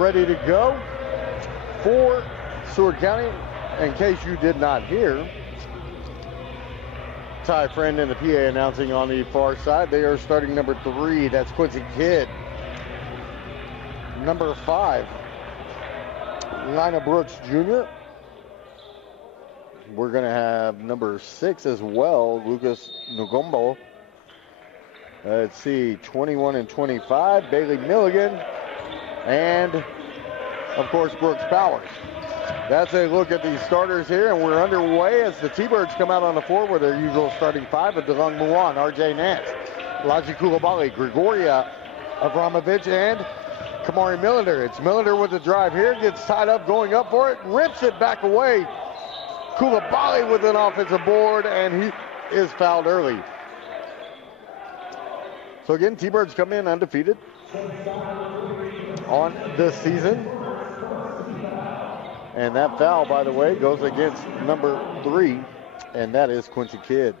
ready to go for Seward County. In case you did not hear, Ty Friend and the PA announcing on the far side. They are starting number 3. That's Quincy Kidd. Number 5, Lina Brooks Jr. We're going to have number 6 as well, Lucas Ngombo. Let's see, 21 and 25, Bailey Milligan, and of course Brooks Powers. That's a look at these starters here, and we're underway as the T-Birds come out on the floor with their usual starting 5 of DeLong Muan, RJ Nance, Laji Kulabali, Gregoria Avramovich, and Kamari Millender. It's Millender with the drive here, gets tied up, going up for it, rips it back away. Kulabali with an offensive board, and he is fouled early. So again, T-Birds come in undefeated on this season. And that foul, by the way, goes against number 3, and that is Quincy Kidd.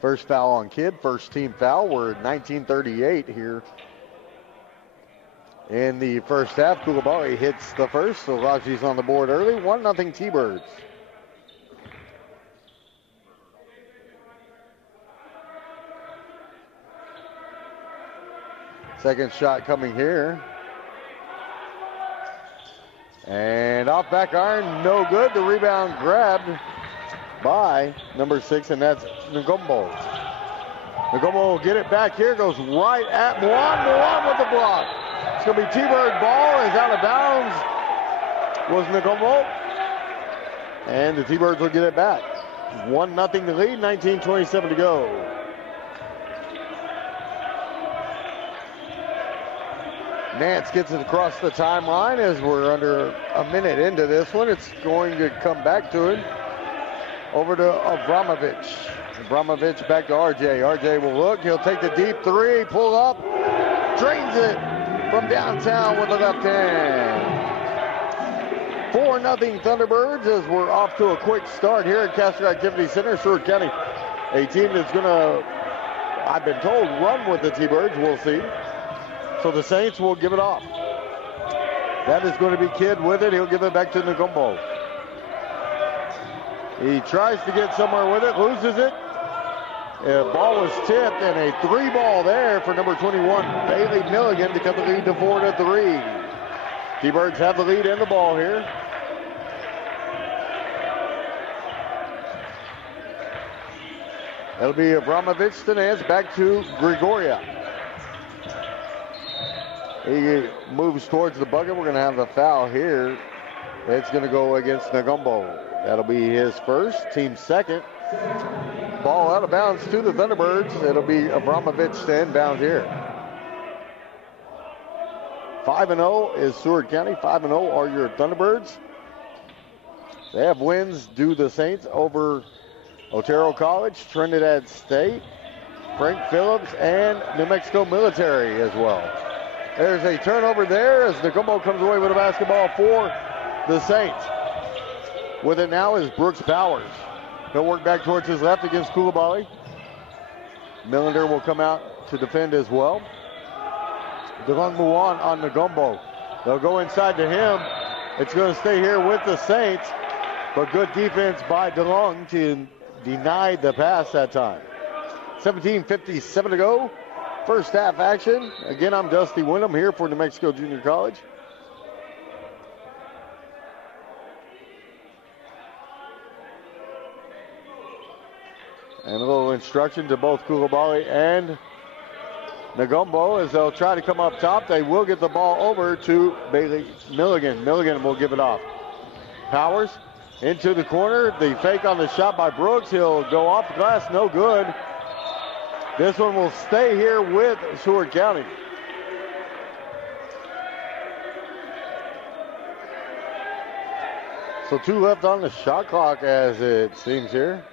First foul on Kidd, first team foul. We're at 19:38 here in the first half. Kulabali hits the first, so Raji's on the board early. 1-0 T-Birds. Second shot coming here. And off back iron, no good. The rebound grabbed by number 6, and that's Ngombo. Ngombo will get it back here, goes right at Muan. Muan with the block. It's going to be T-Bird ball, is out of bounds. Was Ngombo. And the T-Birds will get it back. 1-0 to lead, 19:27 to go. Nance gets it across the timeline as we're under a minute into this one. It's going to come back to him. Over to Avramovich. Avramovich back to RJ. RJ will look. He'll take the deep 3, pull up, drains it from downtown with the left hand. 4-0 Thunderbirds as we're off to a quick start here at Castro Activity Center. Seward County, a team that's going to, I've been told, run with the T-Birds. We'll see. So the Saints will give it off. That is going to be Kidd with it. He'll give it back to Ngombo. He tries to get somewhere with it, loses it. The ball was tipped, and a 3 ball there for number 21, Bailey Milligan, to cut the lead to 4-3. T-Birds have the lead and the ball here. That'll be Abramovich to Nance, back to Gregoria. He moves towards the bucket. We're going to have a foul here. It's going to go against Ngombo. That'll be his first, team second. Ball out of bounds to the Thunderbirds. It'll be Abramovich to inbound here. 5-0 is Seward County. 5-0 are your Thunderbirds. They have wins due the Saints over Otero College, Trinidad State, Frank Phillips, and New Mexico Military as well. There's a turnover there as Ngombo comes away with a basketball for the Saints. With it now is Brooks Powers. He'll work back towards his left against Kulabali. Millender will come out to defend as well. DeLong Muan on Ngombo. They'll go inside to him. It's going to stay here with the Saints, but good defense by DeLong to deny the pass that time. 17:57 to go. First half action. Again, I'm Dusty Wyndham here for New Mexico Junior College. And a little instruction to both Kulabali and Ngombo as they'll try to come up top. They will get the ball over to Bailey Milligan. Milligan will give it off. Powers into the corner. The fake on the shot by Brooks. He'll go off the glass. No good. This one will stay here with Seward County. So 2 left on the shot clock as it seems here.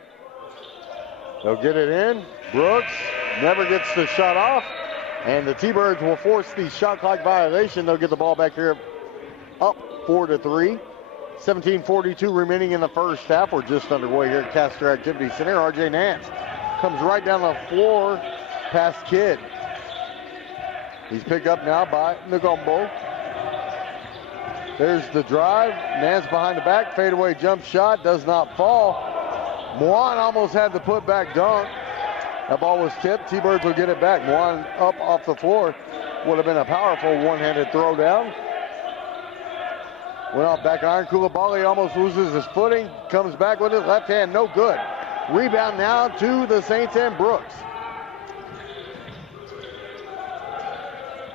They'll get it in. Brooks never gets the shot off. And the T-Birds will force the shot clock violation. They'll get the ball back here up 4-3. 17:42 remaining in the first half. We're just underway here at Castro Activity Center. RJ Nance comes right down the floor past Kidd. He's picked up now by Ngombo. There's the drive. Nance behind the back. Fadeaway jump shot. Does not fall. Moan almost had the putback dunk. That ball was tipped. T-Birds will get it back. Moan up off the floor. Would have been a powerful one-handed throw down. Went off back iron. Koulibaly almost loses his footing. Comes back with his left hand. No good. Rebound now to the Saints and Brooks.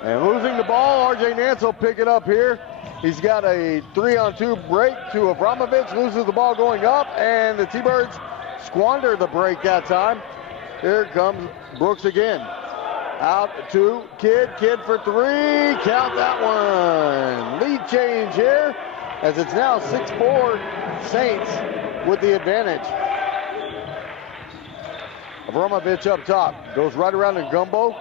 And losing the ball, RJ Nance will pick it up here. He's got a 3-on-2 break to Avramovic. Loses the ball going up, and the T-Birds squander the break that time. Here comes Brooks again. Out to Kidd. Kidd for three. Count that one. Lead change here, as it's now 6-4 Saints with the advantage. Avramovic up top. Goes right around to Gumbo.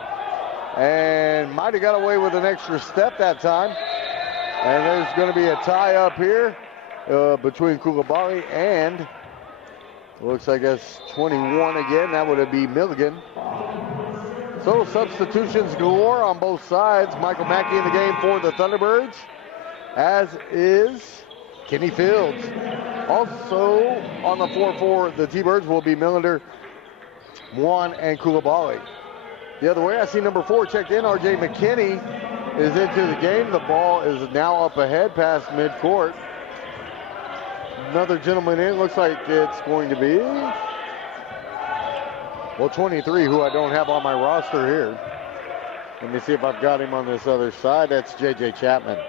And might have got away with an extra step that time. And there's going to be a tie up here between Koulibaly and, looks like that's 21 again. That would be Milligan. So substitutions galore on both sides. Michael Mackey in the game for the Thunderbirds, as is Kenny Fields. Also on the floor for the T-Birds will be Millender, Moan, and Koulibaly. The other way, I see number 4 checked in. RJ McKinney is into the game. The ball is now up ahead past midcourt. Another gentleman in. Looks like it's going to be, well, 23, who I don't have on my roster here. Let me see if I've got him on this other side. That's J.J. Chapman.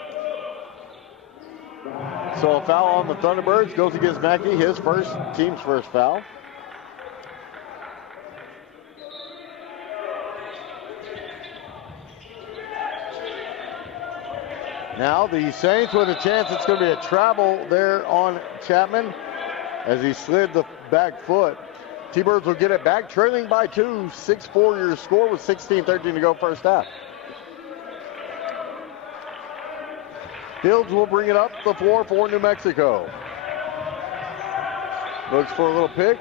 So a foul on the Thunderbirds. Goes against Mackey, his team's first foul. Now the Saints with a chance. It's going to be a travel there on Chapman as he slid the back foot. T-Birds will get it back, trailing by 2. 6-4 your score with 16:13 to go first half. Fields will bring it up the floor for New Mexico. Looks for a little pick.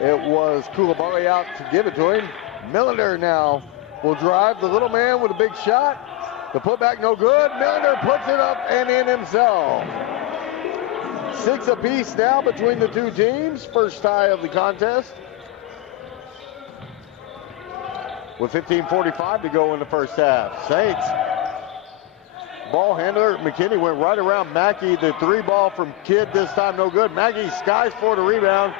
It was Koulibaly out to give it to him. Millender now will drive the little man with a big shot. The putback no good. Millender puts it up and in himself. 6 apiece now between the two teams. First tie of the contest. With 15:45 to go in the first half. Saints. Ball handler McKinney went right around Mackey. The 3 ball from Kidd this time no good. Mackey skies for the rebound.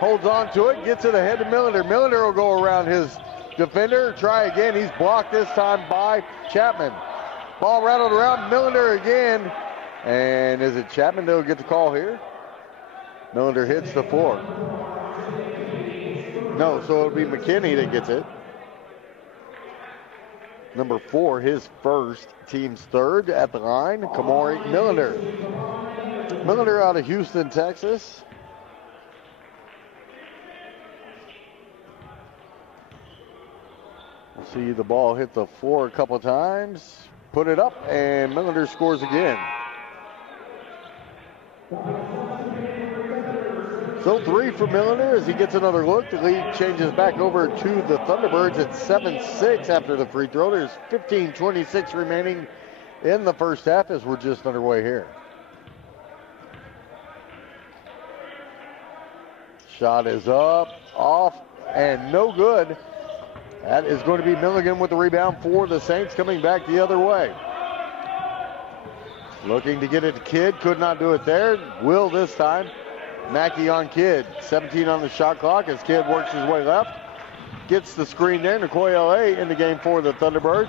Holds on to it. Gets it ahead to Millender. Millender will go around his defender. Try again. He's blocked this time by Chapman. Ball rattled around. Millender again. And is it Chapman that'll get the call here? Millender hits the floor. No, so it'll be McKinney that gets it. Number 4, his first, team's third at the line. Kamori Millender. Millender out of Houston, Texas. We'll see the ball hit the floor a couple times. Put it up, and Millender scores again. So 3 for Millender as he gets another look. The lead changes back over to the Thunderbirds at 7-6 after the free throw. There's 15:26 remaining in the first half as we're just underway here. Shot is up, off, and no good. That is going to be Milligan with the rebound for the Saints, coming back the other way. Looking to get it to Kidd, could not do it there. Will this time. Mackey on Kidd. 17 on the shot clock as Kidd works his way left. Gets the screen there. Nicoy LA in the game for the Thunderbirds.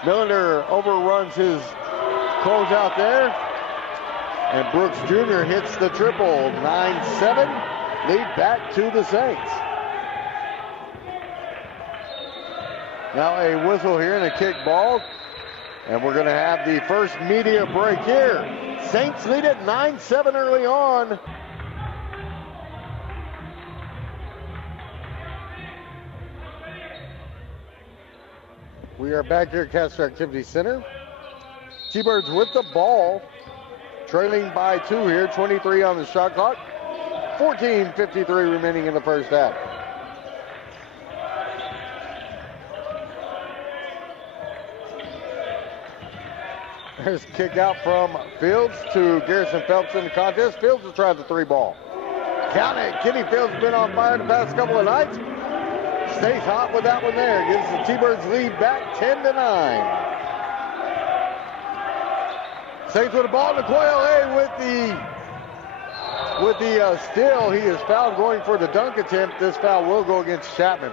Millender overruns his closeout there. And Brooks Jr. hits the triple. 9-7. Lead back to the Saints. Now a whistle here and a kick ball. And we're going to have the first media break here. Saints lead at 9-7 early on. We are back here at Castro Activity Center. T-Birds with the ball. Trailing by 2 here. 23 on the shot clock. 14:53 remaining in the first half. There's a kick out from Fields to Garrison Phelps in the contest. Fields has tried the 3-ball. Count it. Kenny Fields has been on fire the past couple of nights. Stays hot with that one there. Gives the T-Birds lead back 10-9. Saints with the ball. Nicoyle with the steal. He is fouled going for the dunk attempt. This foul will go against Chapman.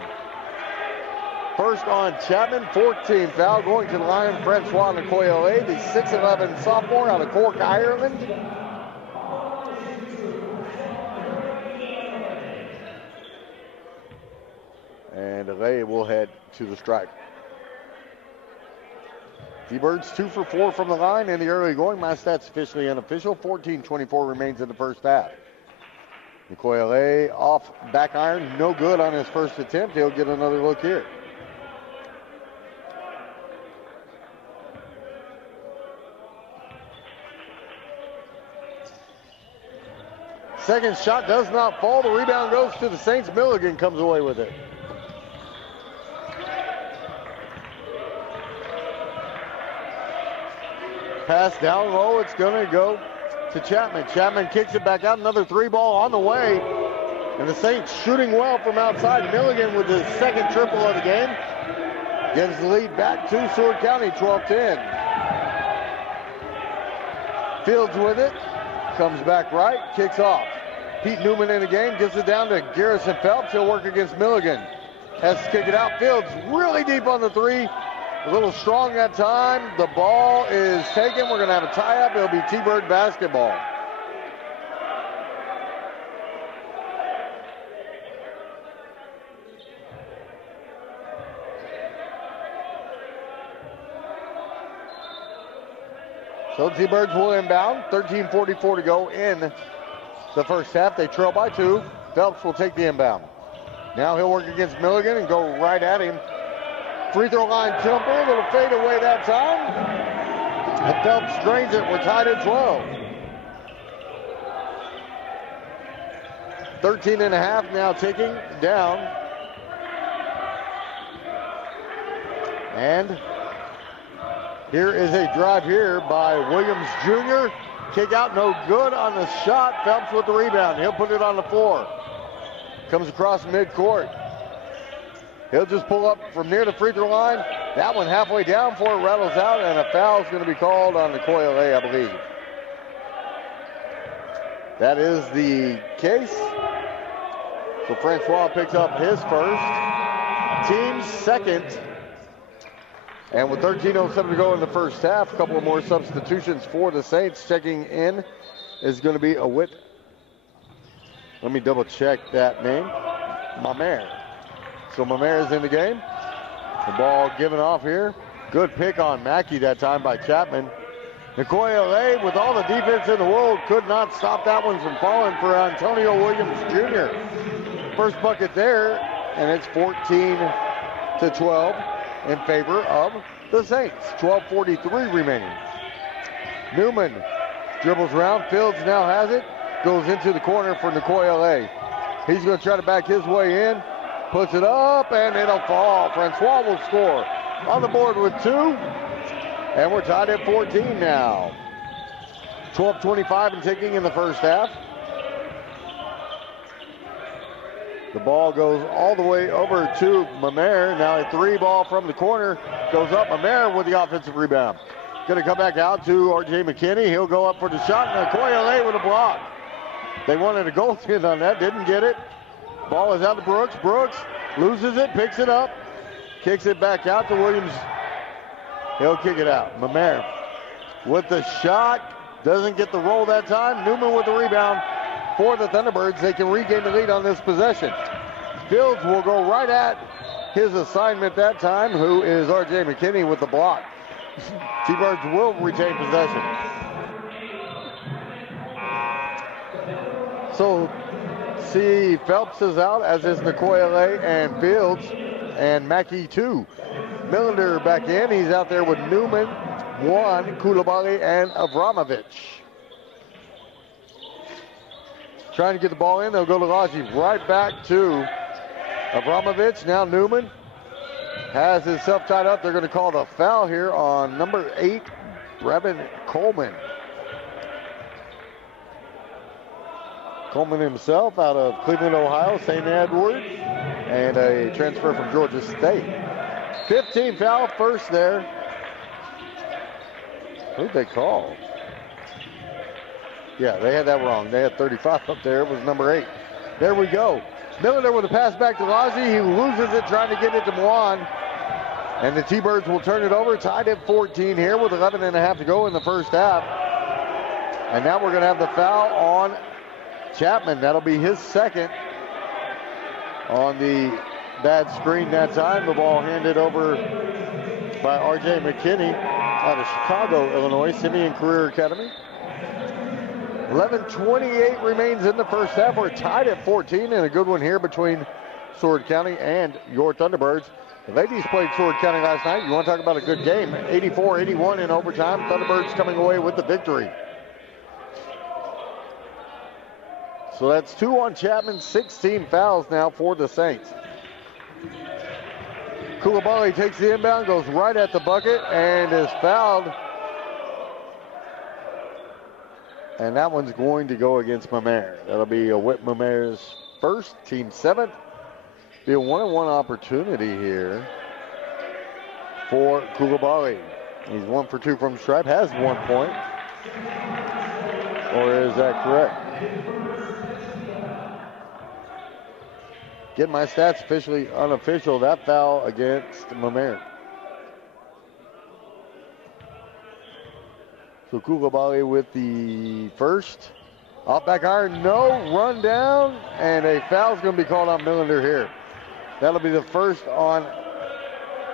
First on Chapman, 14th foul going to the line. Francois Nicoyle, the 6'11" sophomore out of Cork, Ireland. And Alay will head to the stripe. T-Birds 2 for 4 from the line in the early going. My stats officially unofficial. 14-24 remains in the first half. Nicoyle off back iron. No good on his first attempt. He'll get another look here. Second shot does not fall. The rebound goes to the Saints. Milligan comes away with it. Pass down low. It's going to go to Chapman. Chapman kicks it back out. Another 3-ball on the way. And the Saints shooting well from outside. Milligan with his second triple of the game. Gives the lead back to Seward County, 12-10. Fields with it. Comes back right. Kicks off. Pete Newman in the game. Gives it down to Garrison Phelps. He'll work against Milligan. Has to kick it out. Fields really deep on the 3. A little strong that time. The ball is taken. We're going to have a tie-up. It'll be T-Bird basketball. So T-Birds will inbound. 13:44 to go in the first half. They trail by 2. Phelps will take the inbound. Now he'll work against Milligan and go right at him. Free throw line jumper, a little fade away that time. And Phelps drains it. We're tied at 12. 13.5 now ticking down. And here is a drive here by Williams Jr. Kick out, no good on the shot. Phelps with the rebound. He'll put it on the floor. Comes across midcourt. He'll just pull up from near the free throw line. That one halfway down for it, rattles out, and a foul is going to be called on Nicoyle, I believe. That is the case. So Francois picks up his first, team's second. And with 13:07 to go in the first half, a couple of more substitutions for the Saints. Checking in is going to be a Whit. Let me double check that name. Mamer. So Mamer is in the game. The ball given off here. Good pick on Mackey that time by Chapman. Nicoyle, with all the defense in the world, could not stop that one from falling for Antonio Williams Jr. First bucket there, and it's 14-12 in favor of the Saints. 12:43 remaining. Newman dribbles around. Fields now has it. Goes into the corner for Nicoyle. He's going to try to back his way in. Puts it up, and it'll fall. Francois will score on the board with 2. And we're tied at 14 now. 12:25 and ticking in the first half. The ball goes all the way over to Mamer. Now a 3-ball from the corner. Goes up. Mamer with the offensive rebound. Going to come back out to R.J. McKinney. He'll go up for the shot. And Nicoyle with a block. They wanted a goaltend on that. Didn't get it. Ball is out to Brooks. Brooks loses it. Picks it up. Kicks it back out to Williams. He'll kick it out. Mamer with the shot. Doesn't get the roll that time. Newman with the rebound for the Thunderbirds. They can regain the lead on this possession. Fields will go right at his assignment that time, who is R.J. McKinney with the block. T-Birds will retain possession. So, see, Phelps is out, as is Nicoyle and Fields, and Mackey too. Millender back in. He's out there with Newman, Juan, Koulibaly, and Avramovich. Trying to get the ball in. They'll go to Raji. Right back to Avramovich. Now Newman has himself tied up. They're going to call the foul here on number 8, Brevin Coleman. Coleman himself out of Cleveland, Ohio, St. Edward, and a transfer from Georgia State. 15 foul first there. Who'd they call? Yeah, they had that wrong. They had 35 up there. It was number 8. There we go. Millender with a pass back to Lazi. He loses it trying to get it to Mwan. And the T-Birds will turn it over. Tied at 14 here with 11 and a half to go in the first half. And now we're going to have the foul on Chapman. That'll be his second on the bad screen that time. The ball handed over by R.J. McKinney out of Chicago, Illinois, Simeon Career Academy. 11:28 remains in the first half. We're tied at 14, and a good one here between Seward County and your Thunderbirds. The ladies played Seward County last night. You want to talk about a good game. 84-81 in overtime. Thunderbirds coming away with the victory. So that's 2 on Chapman, 16 fouls now for the Saints. Koulibaly takes the inbound, goes right at the bucket, and is fouled. And that one's going to go against Mamere. That'll be a Whit Mamere's first, team 7th. Be a 1-on-1 opportunity here for Koulibaly. He's 1 for 2 from stripe, has 1 point. Or is that correct? Get my stats officially unofficial. That foul against Mamere. So Koulibaly with the first. Off back iron, no, run down, and a foul's going to be called on Millender here. That'll be the first on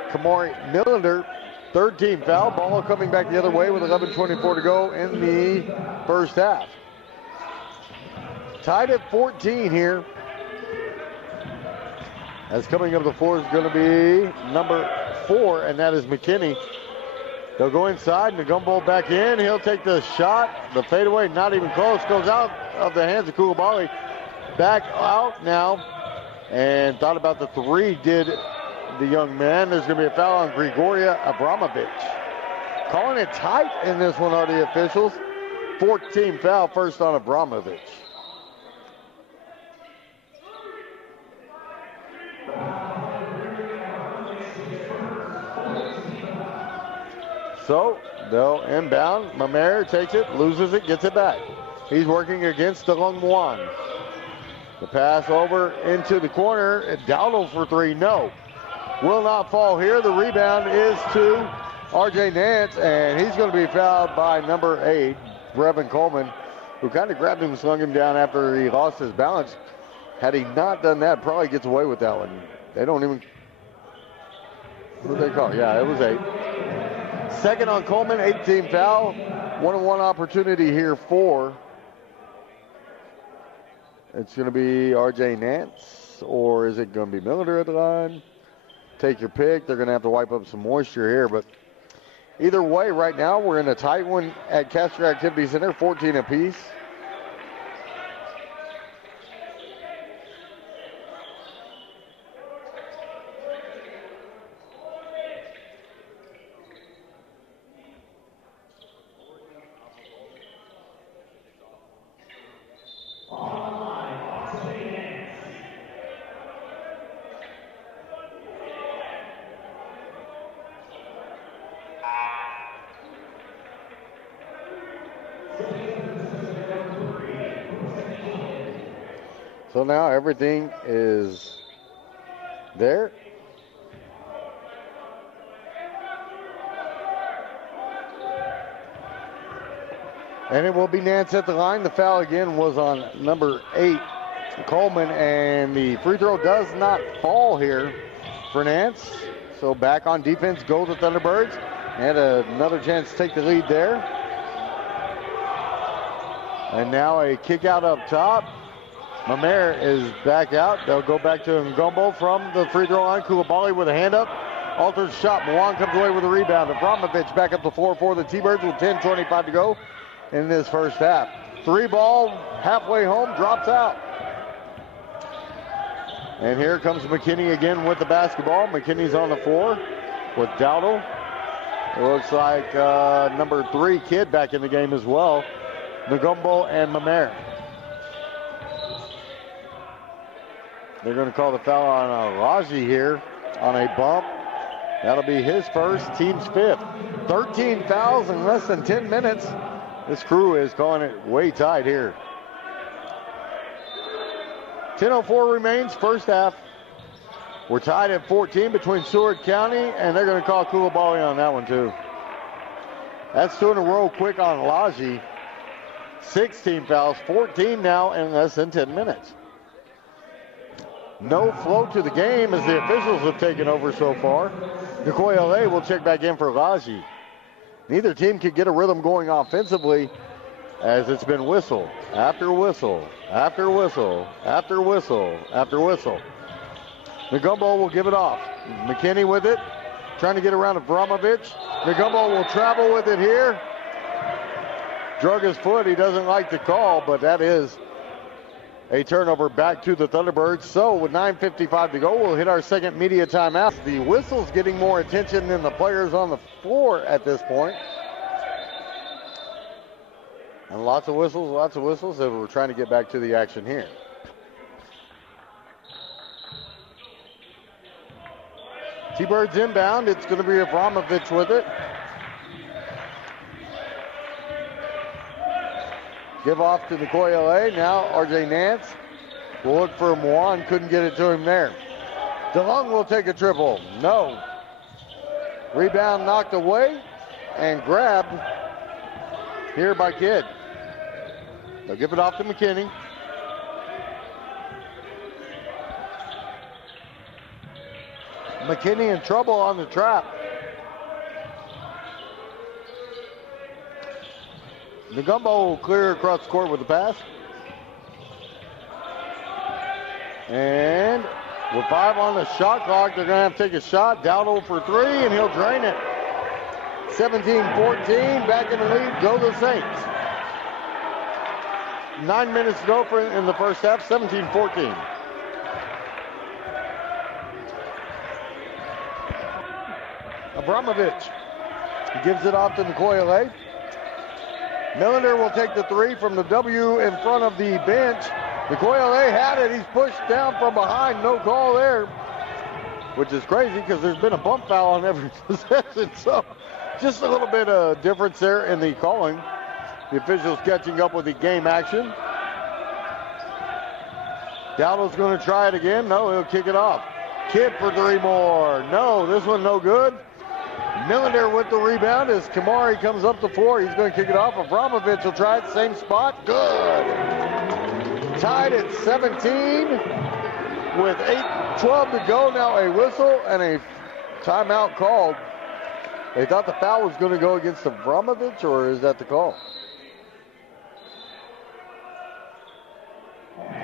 Kamori Millender. 3rd team foul. Ball coming back the other way with 11:24 to go in the first half. Tied at 14 here. As coming up the floor is going to be number 4, and that is McKinney. They'll go inside, and the Gumbo back in. He'll take the shot. The fadeaway, not even close. Goes out of the hands of Koulibaly. Back out now. And thought about the 3, did the young man. There's going to be a foul on Grigoria Abramovich. Calling it tight in this one are the officials. 14 foul first on Abramovich. So they'll inbound. Mamere takes it, loses it, gets it back. He's working against DeLong Muan. The pass over into the corner. Dowdle for 3. No. Will not fall here. The rebound is to R.J. Nance, and he's going to be fouled by number 8, Brevin Coleman, who kind of grabbed him and slung him down after he lost his balance. Had he not done that, probably gets away with that one. They don't even... What did they call? Yeah, it was 8. Second on Coleman, 8th-team foul. 1-on-1 opportunity here for... It's going to be R.J. Nance, or is it going to be Millender at the line? Take your pick. They're going to have to wipe up some moisture here, but either way, right now, we're in a tight one at Castro Activity Center, 14 apiece. So now everything is there. And it will be Nance at the line. The foul again was on number 8, Coleman, and the free throw does not fall here for Nance. So back on defense go the Thunderbirds. And another chance to take the lead there. And now a kick out up top. Mamere is back out. They'll go back to Ngombo from the free throw line. Koulibaly with a hand up. Altered shot. Milan comes away with a rebound. Abramovich back up the floor for the T-Birds with 10:25 to go in this first half. 3 ball, halfway home, drops out. And here comes McKinney again with the basketball. McKinney's on the floor with Dowdle. It looks like number 3 kid back in the game as well. Nagumbo and Mamere. They're going to call the foul on Raji here on a bump. That'll be his first, team's 5th. 13 fouls in less than 10 minutes. This crew is calling it way tight here. 10:04 remains, first half. We're tied at 14 between Seward County, and they're going to call Koulibaly on that one too. That's 2 in a row quick on Laji. 16 fouls, 14 now in less than 10 minutes. No flow to the game as the officials have taken over so far. Nicoya will check back in for Laji. Neither team could get a rhythm going offensively as it's been whistle after whistle after whistle after whistle after whistle. Nagumbo will give it off. McKinney with it, trying to get around Abramovich. Nagumbo will travel with it here. Drug his foot. He doesn't like the call, but that is a turnover back to the Thunderbirds. So with 9:55 to go, we'll hit our second media timeout. The whistle's getting more attention than the players on the floor at this point. And lots of whistles as we're trying to get back to the action here. T-Birds inbound. It's going to be Abramovich with it. Give off to Nicoya. Now RJ Nance will look for Mwan. Couldn't get it to him there. DeLong will take a triple. No. Rebound knocked away and grabbed here by Kidd. They'll give it off to McKinney. McKinney in trouble on the trap. Nagumbo will clear across the court with the pass. And with 5 on the shot clock, they're going to have to take a shot. Dowdle for 3, and he'll drain it. 17-14, back in the lead, go the Saints. 9 minutes to go in the first half, 17-14. Abramovich gives it off to Nicoya. Millender will take the 3 from the W in front of the bench. Nicoya had it. He's pushed down from behind. No call there, which is crazy because there's been a bump foul on every possession. So just a little bit of difference there in the calling. The officials catching up with the game action. Dowdle's going to try it again. No, he'll kick it off. Kidd for 3 more. No, this one no good. Millender with the rebound as Kamari comes up the floor. He's going to kick it off. Abramovich will try it, same spot. Good. Tied at 17 with 8:12 to go. Now a whistle and a timeout called. They thought the foul was going to go against Abramovich, or is that the call?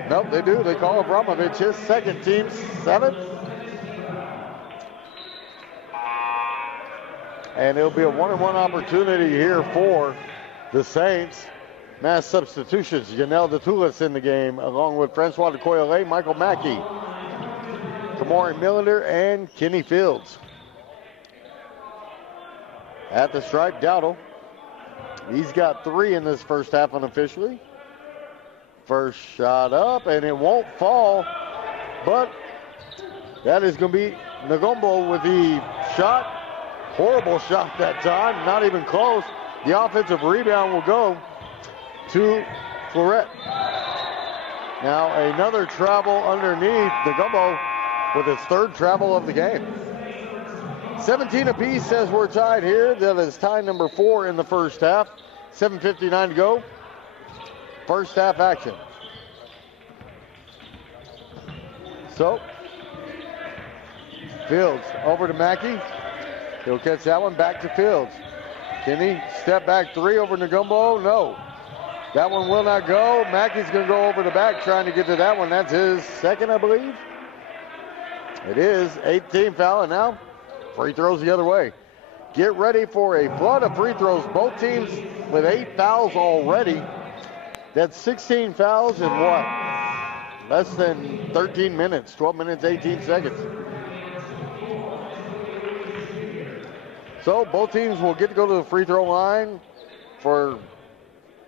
Nope, they do. They call Abramovich his second, team's 7th. And it'll be a 1-on-1 opportunity here for the Saints. Mass substitutions. Yanel Datulis in the game, along with Francois Nicoya, Michael Mackey, Kamari Millender, and Kenny Fields. At the stripe, Dowdle. He's got 3 in this first half unofficially. First shot up, and it won't fall, but that is going to be Nagumbo with the shot. Horrible shot that time, not even close. The offensive rebound will go to Florette. Now another travel underneath. Nagumbo with his 3rd travel of the game. 17 apiece says we're tied here. That is tie number 4 in the first half. 7:59 to go. First half action. So, Fields over to Mackey. He'll catch that one, back to Fields. Kenny, step back 3 over Nagumbo. No. That one will not go. Mackey's going to go over the back trying to get to that one. That's his 2nd, I believe. It is. 18 foul, and now free throws the other way. Get ready for a flood of free throws. Both teams with 8 fouls already. That's 16 fouls in what? Less than 13 minutes. 12 minutes, 18 seconds. So both teams will get to go to the free throw line for,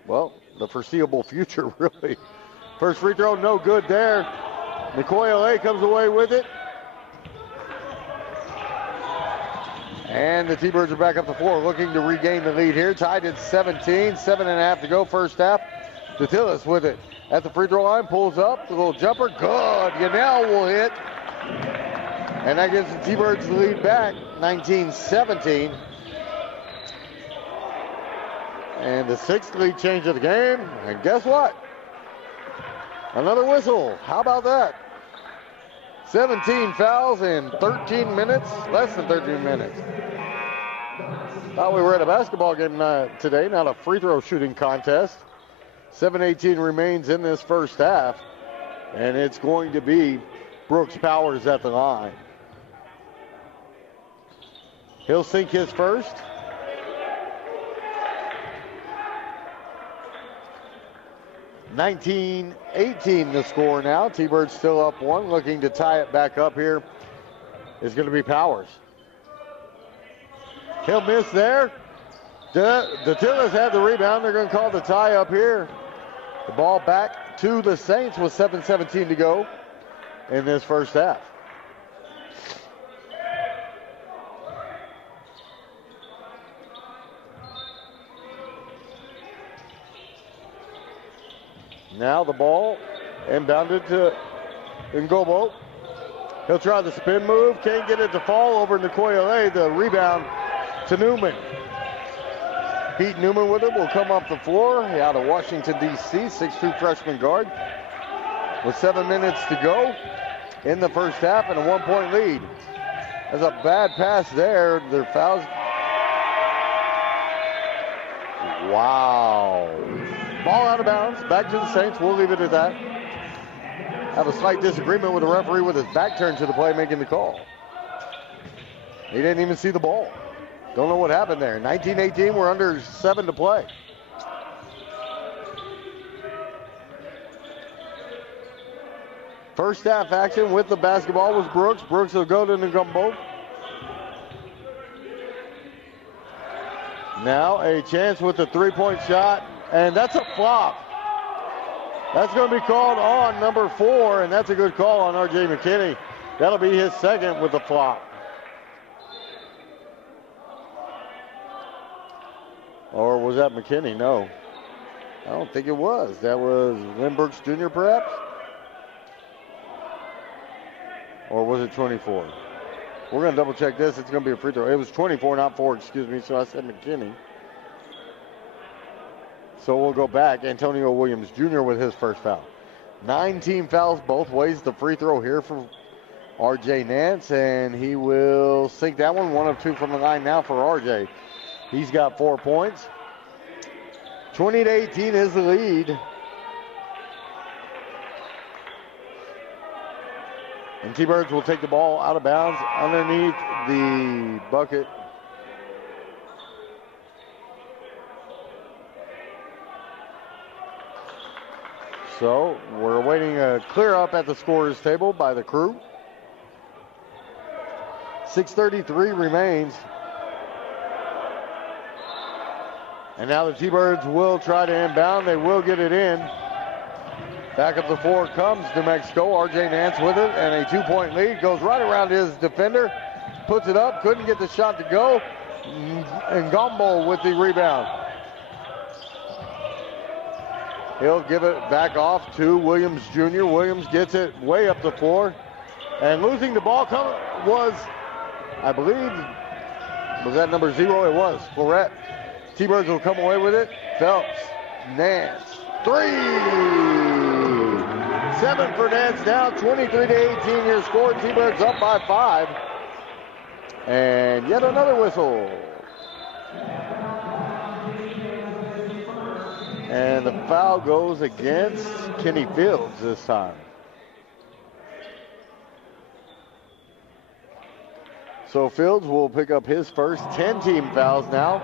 well, the foreseeable future, really. First free throw, no good there. Nicoya comes away with it. And the T-Birds are back up the floor, looking to regain the lead here. Tied at 17, 7.5 to go first half. Datilis with it at the free throw line, pulls up, a little jumper, good. Yanel will hit. And that gives the T-Birds the lead back, 19-17. And the sixth lead change of the game. And guess what? Another whistle. How about that? 17 fouls in 13 minutes, less than 13 minutes. Thought we were at a basketball game today, not a free throw shooting contest. 7:18 remains in this first half, and it's going to be Brooks Powers at the line. He'll sink his first. (19-18) the score now. T-Birds still up one, looking to tie it back up here is going to be Powers. He'll miss there. The Tillis had the rebound. They're going to call the tie up here. The ball back to the Saints with 7:17 to go in this first half. Now the ball inbounded to Ngobo. He'll try the spin move. Can't get it to fall over Nicoya. The rebound to Newman. Pete Newman with it will come up the floor. Out of Washington, D.C., 6'2" freshman guard. With 7 minutes to go in the first half and a 1-point lead. There's a bad pass there. Their fouls. Wow. Ball out of bounds. Back to the Saints. We'll leave it at that. Have a slight disagreement with the referee with his back turned to the play making the call. He didn't even see the ball. Don't know what happened there. 19-18, we're under 7 to play. First half action with the basketball was Brooks. Brooks will go to Ngumbo. Now a chance with the three-point shot, and that's a flop. That's going to be called on number 4, and that's a good call on R.J. McKinney. That'll be his second with the flop. Or was that McKinney? No. I don't think it was. That was Lynn Burks Jr. perhaps? Or was it 24? We're going to double check this. It's going to be a free throw. It was 24, not 4, excuse me. So I said McKinney. So we'll go back. Antonio Williams Jr. with his first foul. 9 team fouls both ways. The free throw here for R.J. Nance. And he will sink that one. 1 of 2 from the line now for R.J. He's got 4 points. 20-18 is the lead. And T-Birds will take the ball out of bounds underneath the bucket. So we're awaiting a clear up at the scorer's table by the crew. 6:33 remains. And now the T-Birds will try to inbound. They will get it in. Back up the floor comes New Mexico. R.J. Nance with it, and a 2-point lead. Goes right around his defender. Puts it up. Couldn't get the shot to go. And Ngumbo with the rebound. He'll give it back off to Williams Jr. Williams gets it way up the floor. And losing the ball was, I believe, was that number 0? It was. Florette. T-Birds will come away with it. Phelps, Nance, 3. 7 for Nance now, 23-18 your score. T-Birds up by 5. And yet another whistle. And the foul goes against Kenny Fields this time. So Fields will pick up his first 10 team fouls now.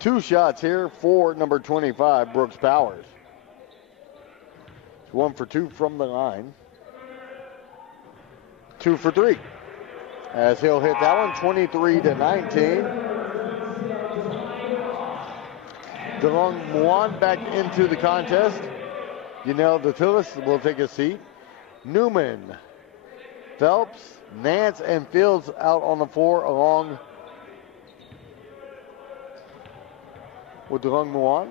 2 shots here for number 25, Brooks Powers. 1 for 2 from the line. 2 for 3. As he'll hit that one, 23-19. DeLong Muan back into the contest. Yanel DeTillis will take a seat. Newman, Phelps, Nance, and Fields out on the floor along with DeLong Muan.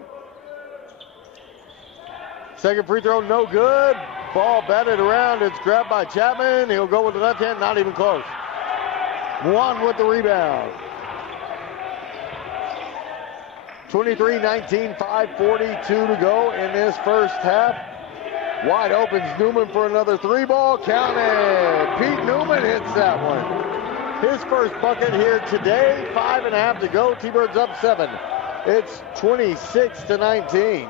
Second free throw, no good. Ball batted around. It's grabbed by Chapman. He'll go with the left hand, not even close. Muan with the rebound. 23-19, 5:42 to go in this first half. Wide opens Newman for another three ball. Counted. Pete Newman hits that one. His first bucket here today. 5.5 to go. T-Birds up 7. It's 26-19.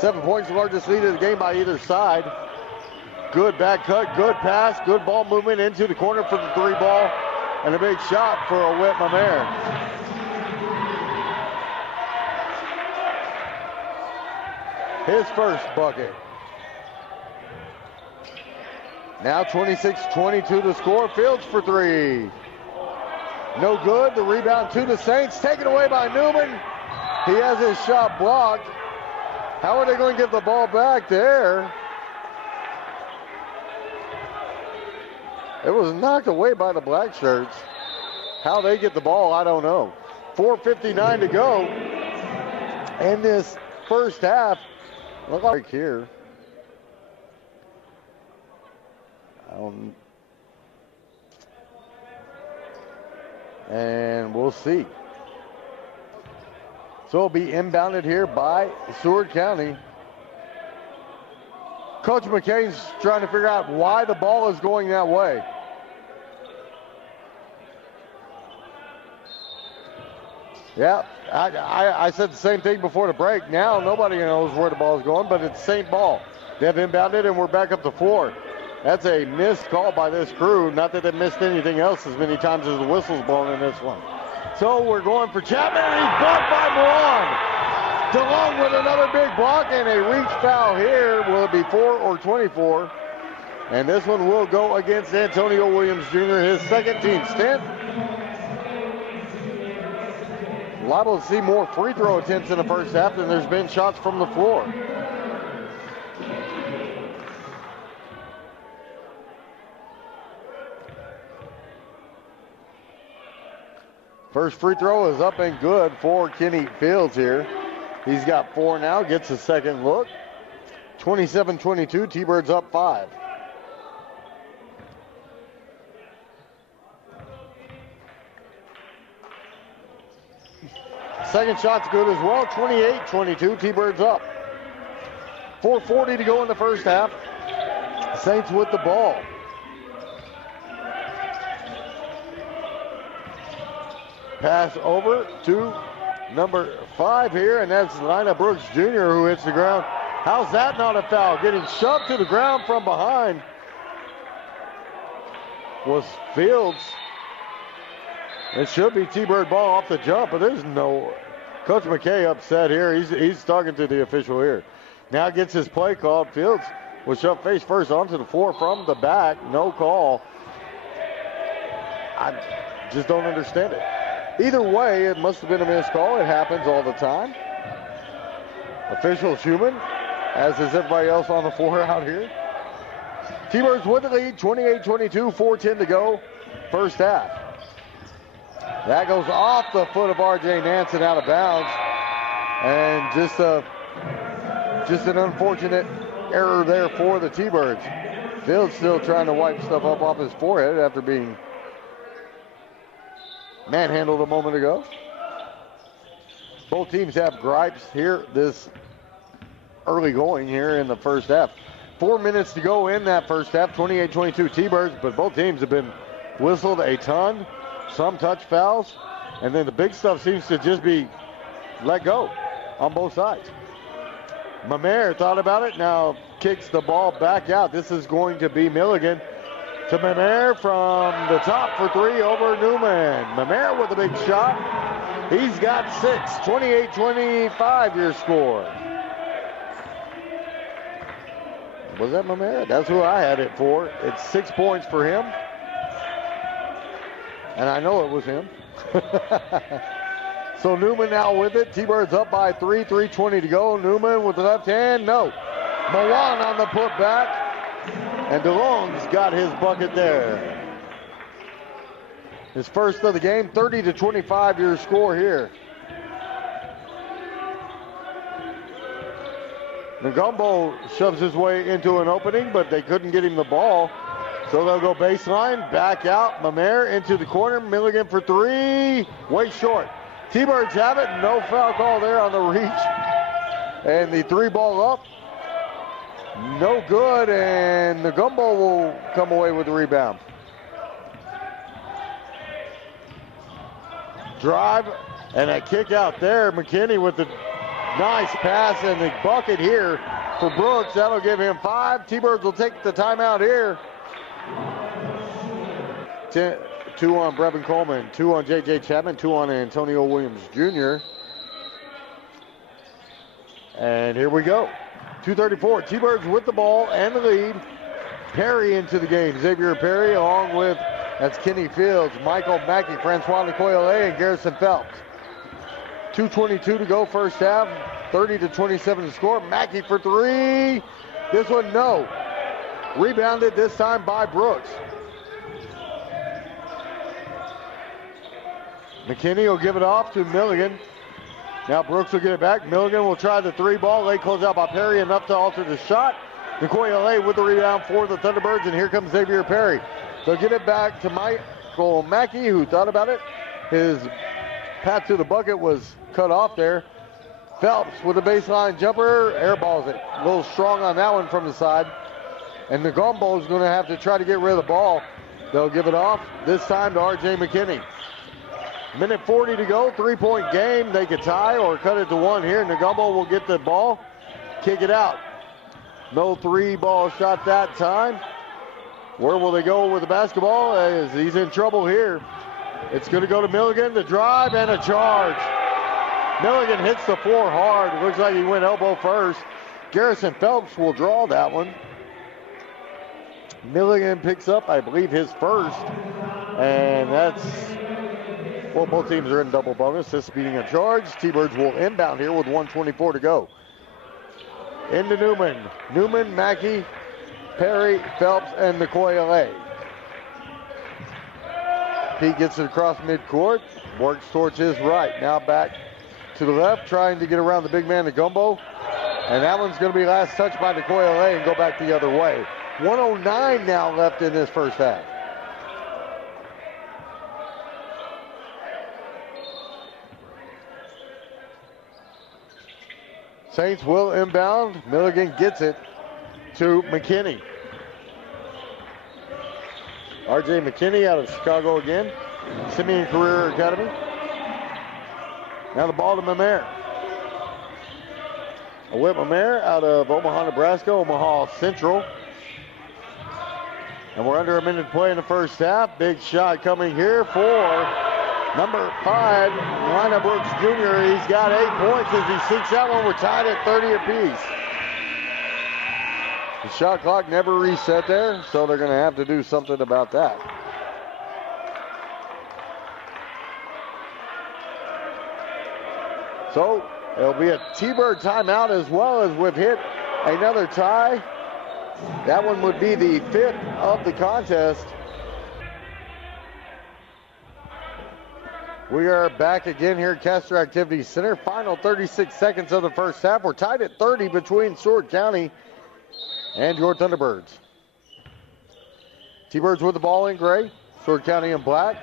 7 points, the largest lead of the game by either side. Good back cut, good pass, good ball movement into the corner for the three ball. And a big shot for a Whit Mamere. His first bucket. Now 26-22 to score. Fields for three. No good. The rebound to the Saints. Taken away by Newman. He has his shot blocked. How are they going to give the ball back there? It was knocked away by the black shirts. How they get the ball, I don't know. 4:59 to go. And this first half, look like here. And we'll see. So it'll be inbounded here by Seward County. Coach McCain's trying to figure out why the ball is going that way. Yeah, I said the same thing before the break. Now nobody knows where the ball is going, but it's St. Ball. They've inbounded and we're back up the floor. That's a missed call by this crew. Not that they missed anything else as many times as the whistle's blown in this one. So we're going for Chapman, and he's blocked by Muan. DeLong with another big block and a reach foul here. Will it be 4 or 24? And this one will go against Antonio Williams Jr., his second team stint. Liable to see more free throw attempts in the first half than there's been shots from the floor. First free throw is up and good for Kenny Fields here. He's got 4 now, gets a second look. 27-22, T-Birds up 5. Second shot's good as well, 28-22, T-Birds up. 4:40 to go in the first half. Saints with the ball. Pass over to number 5 here, and that's Lina Brooks Jr. who hits the ground. How's that not a foul? Getting shoved to the ground from behind was Fields. It should be T-Bird ball off the jump, but there's no. Coach McKay upset here. He's talking to the official here. Now gets his play called. Fields was shoved face first onto the floor from the back. No call. I just don't understand it. Either way, it must have been a missed call. It happens all the time. Officials human, as is everybody else on the floor out here. T-Birds with the lead, 28-22, 4:10 to go, first half. That goes off the foot of R.J. Nansen out of bounds. And just an unfortunate error there for the T-Birds. Fields still trying to wipe stuff up off his forehead after being manhandled a moment ago. Both teams have gripes here this early going here in the first half. 4 minutes to go in that first half, 28-22 T-Birds, but both teams have been whistled a ton, some touch fouls, and then the big stuff seems to just be let go on both sides. Mamere thought about it, now kicks the ball back out. This is going to be Milligan to Mamere from the top for 3 over Newman. Mamere with a big shot. He's got 6, 28-25 your score. Was that Mamere? That's who I had it for. It's 6 points for him. And I know it was him. So Newman now with it. T-Birds up by 3, 3:20 to go. Newman with the left hand, no. Mawan on the putback. And DeLong's got his bucket there. His first of the game, 30-25 your score here. Ngumbo shoves his way into an opening, but they couldn't get him the ball. So they'll go baseline, back out. Mamer into the corner. Milligan for 3. Way short. T-Birds have it. No foul call there on the reach. And the 3 ball up. No good. And Ngumbo will come away with the rebound. Drive and a kick out there. McKinney with the nice pass and the bucket here for Brooks. That'll give him 5. T-Birds will take the timeout here. 2 on Brevin Coleman, 2 on J.J. Chapman, 2 on Antonio Williams Jr. And here we go. 2:34. T-Birds with the ball and the lead. Perry into the game. Xavier Perry along with, that's Kenny Fields, Michael Mackey, Francois Nicoyle, and Garrison Phelps. 2:22 to go first half. 30-27 to score. Mackey for 3. This one, no. Rebounded this time by Brooks. McKinney will give it off to Milligan. Now Brooks will get it back. Milligan will try the 3 ball. Late closed out by Perry, enough to alter the shot. Nicoyle with the rebound for the Thunderbirds, and here comes Xavier Perry. They'll get it back to Michael Mackey, who thought about it. His path to the bucket was cut off there. Phelps with a baseline jumper, airballs it. A little strong on that one from the side. And the Gumbo is going to have to try to get rid of the ball. They'll give it off, this time to R.J. McKinney. Minute 40 to go, 3-point game. They could tie or cut it to 1 here. Ngumbo will get the ball, kick it out. No 3-ball shot that time. Where will they go with the basketball? As he's in trouble here. It's going to go to Milligan, the drive and a charge. Milligan hits the floor hard. It looks like he went elbow first. Garrison Phelps will draw that one. Milligan picks up, I believe, his first. And that's, well, both teams are in double bonus. This being a charge. T-Birds will inbound here with 1:24 to go. Into Newman. Newman, Mackey, Perry, Phelps, and Nicoyle. Pete gets it across midcourt. Works towards his right. Now back to the left, trying to get around the big man, Ngumbo. And that one's going to be last touched by Nicoyle and go back the other way. 1:09 now left in this first half. Saints will inbound. Milligan gets it to McKinney. R.J. McKinney out of Chicago again. Simeon Career Academy. Now the ball to Mamer. Whip Mamer out of Omaha, Nebraska, Omaha Central. And we're under a minute to play in the first half. Big shot coming here for number 5, Lionel Brooks Jr. He's got 8 points as he sinks that one. We're tied at 30 apiece. The shot clock never reset there, so they're going to have to do something about that. So it'll be a T-Bird timeout, as well as we've hit another tie. That one would be the 5th of the contest. We are back again here at Castor Activity Center. Final 36 seconds of the first half. We're tied at 30 between Seward County and your Thunderbirds. T-Birds with the ball in gray. Seward County in black.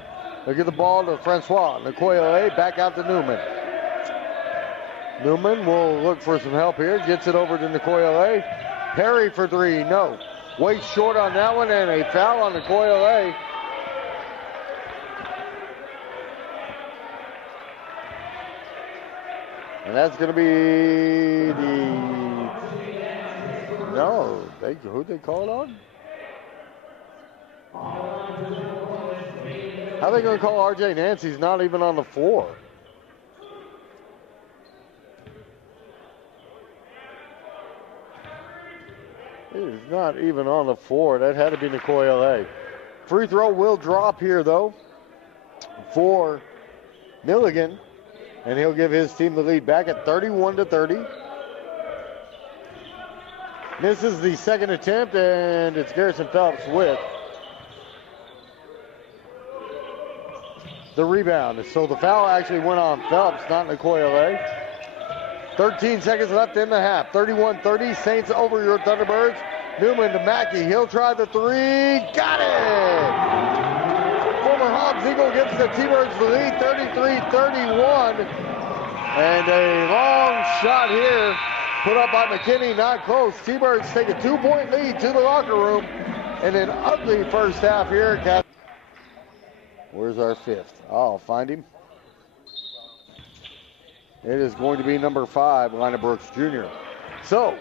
They'll get the ball to Francois. Nicoyle back out to Newman. Newman will look for some help here. Gets it over to Nicoyle. Perry for 3, no. Way short on that one, and a foul on Nicoyle. And that's going to be the, no, who'd they call it on? How are they going to call R.J. Nance? He's not even on the floor. He's not even on the floor. That had to be Nicoyle. Free throw will drop here, though, for Milligan. And he'll give his team the lead back at 31-30. Misses the second attempt, and it's Garrison Phelps with the rebound. So the foul actually went on Phelps, not Nicoyle. 13 seconds left in the half. 31-30, Saints over your Thunderbirds. Newman to Mackey. He'll try the three. Got it! Former Hobbs Eagle gives the T-Birds the lead, 33-31. And a long shot here put up by McKinney, not close. T-Birds take a 2-point lead to the locker room in an ugly first half here. Where's our fifth? I'll find him. It is going to be number 5, Lina Brooks Jr. So,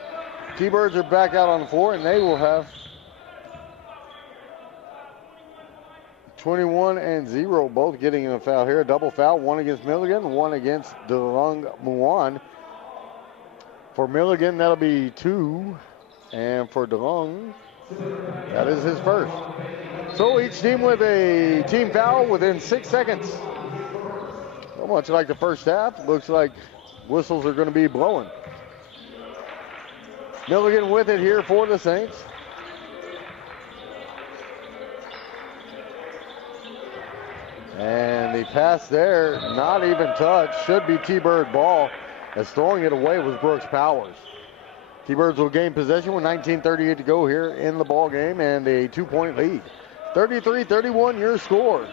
T-Birds are back out on the floor, and they will have 21 and 0, both getting in a foul here. A double foul, one against Milligan, one against DeLong Muan. For Milligan, that'll be 2, and for DeLong, that is his first. So each team with a team foul within 6 seconds. So much like the first half, looks like whistles are going to be blowing. Milligan with it here for the Saints. And the pass there, not even touched, should be T-Bird ball, as throwing it away was Brooks Powers. T-Birds will gain possession with 19:38 to go here in the ball game and a 2-point lead. 33-31 your score.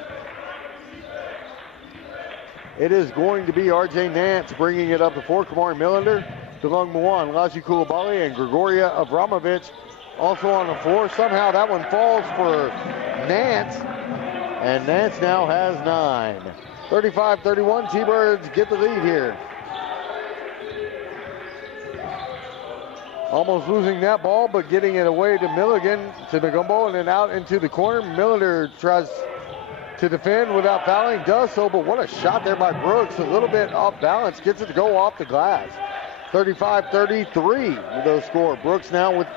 It is going to be R.J. Nance bringing it up the floor. Kamari Millender, DeLong Muan, Laji Koulibaly, and Grigoria Avramovic also on the floor. Somehow that one falls for Nance, and Nance now has 9. 35-31, T-Birds get the lead here. Almost losing that ball, but getting it away to Milligan, to Nagumbo, and then out into the corner. Millender tries to defend without fouling, does so, but what a shot there by Brooks. A little bit off balance, gets it to go off the glass. 35-33 with those score. Brooks now with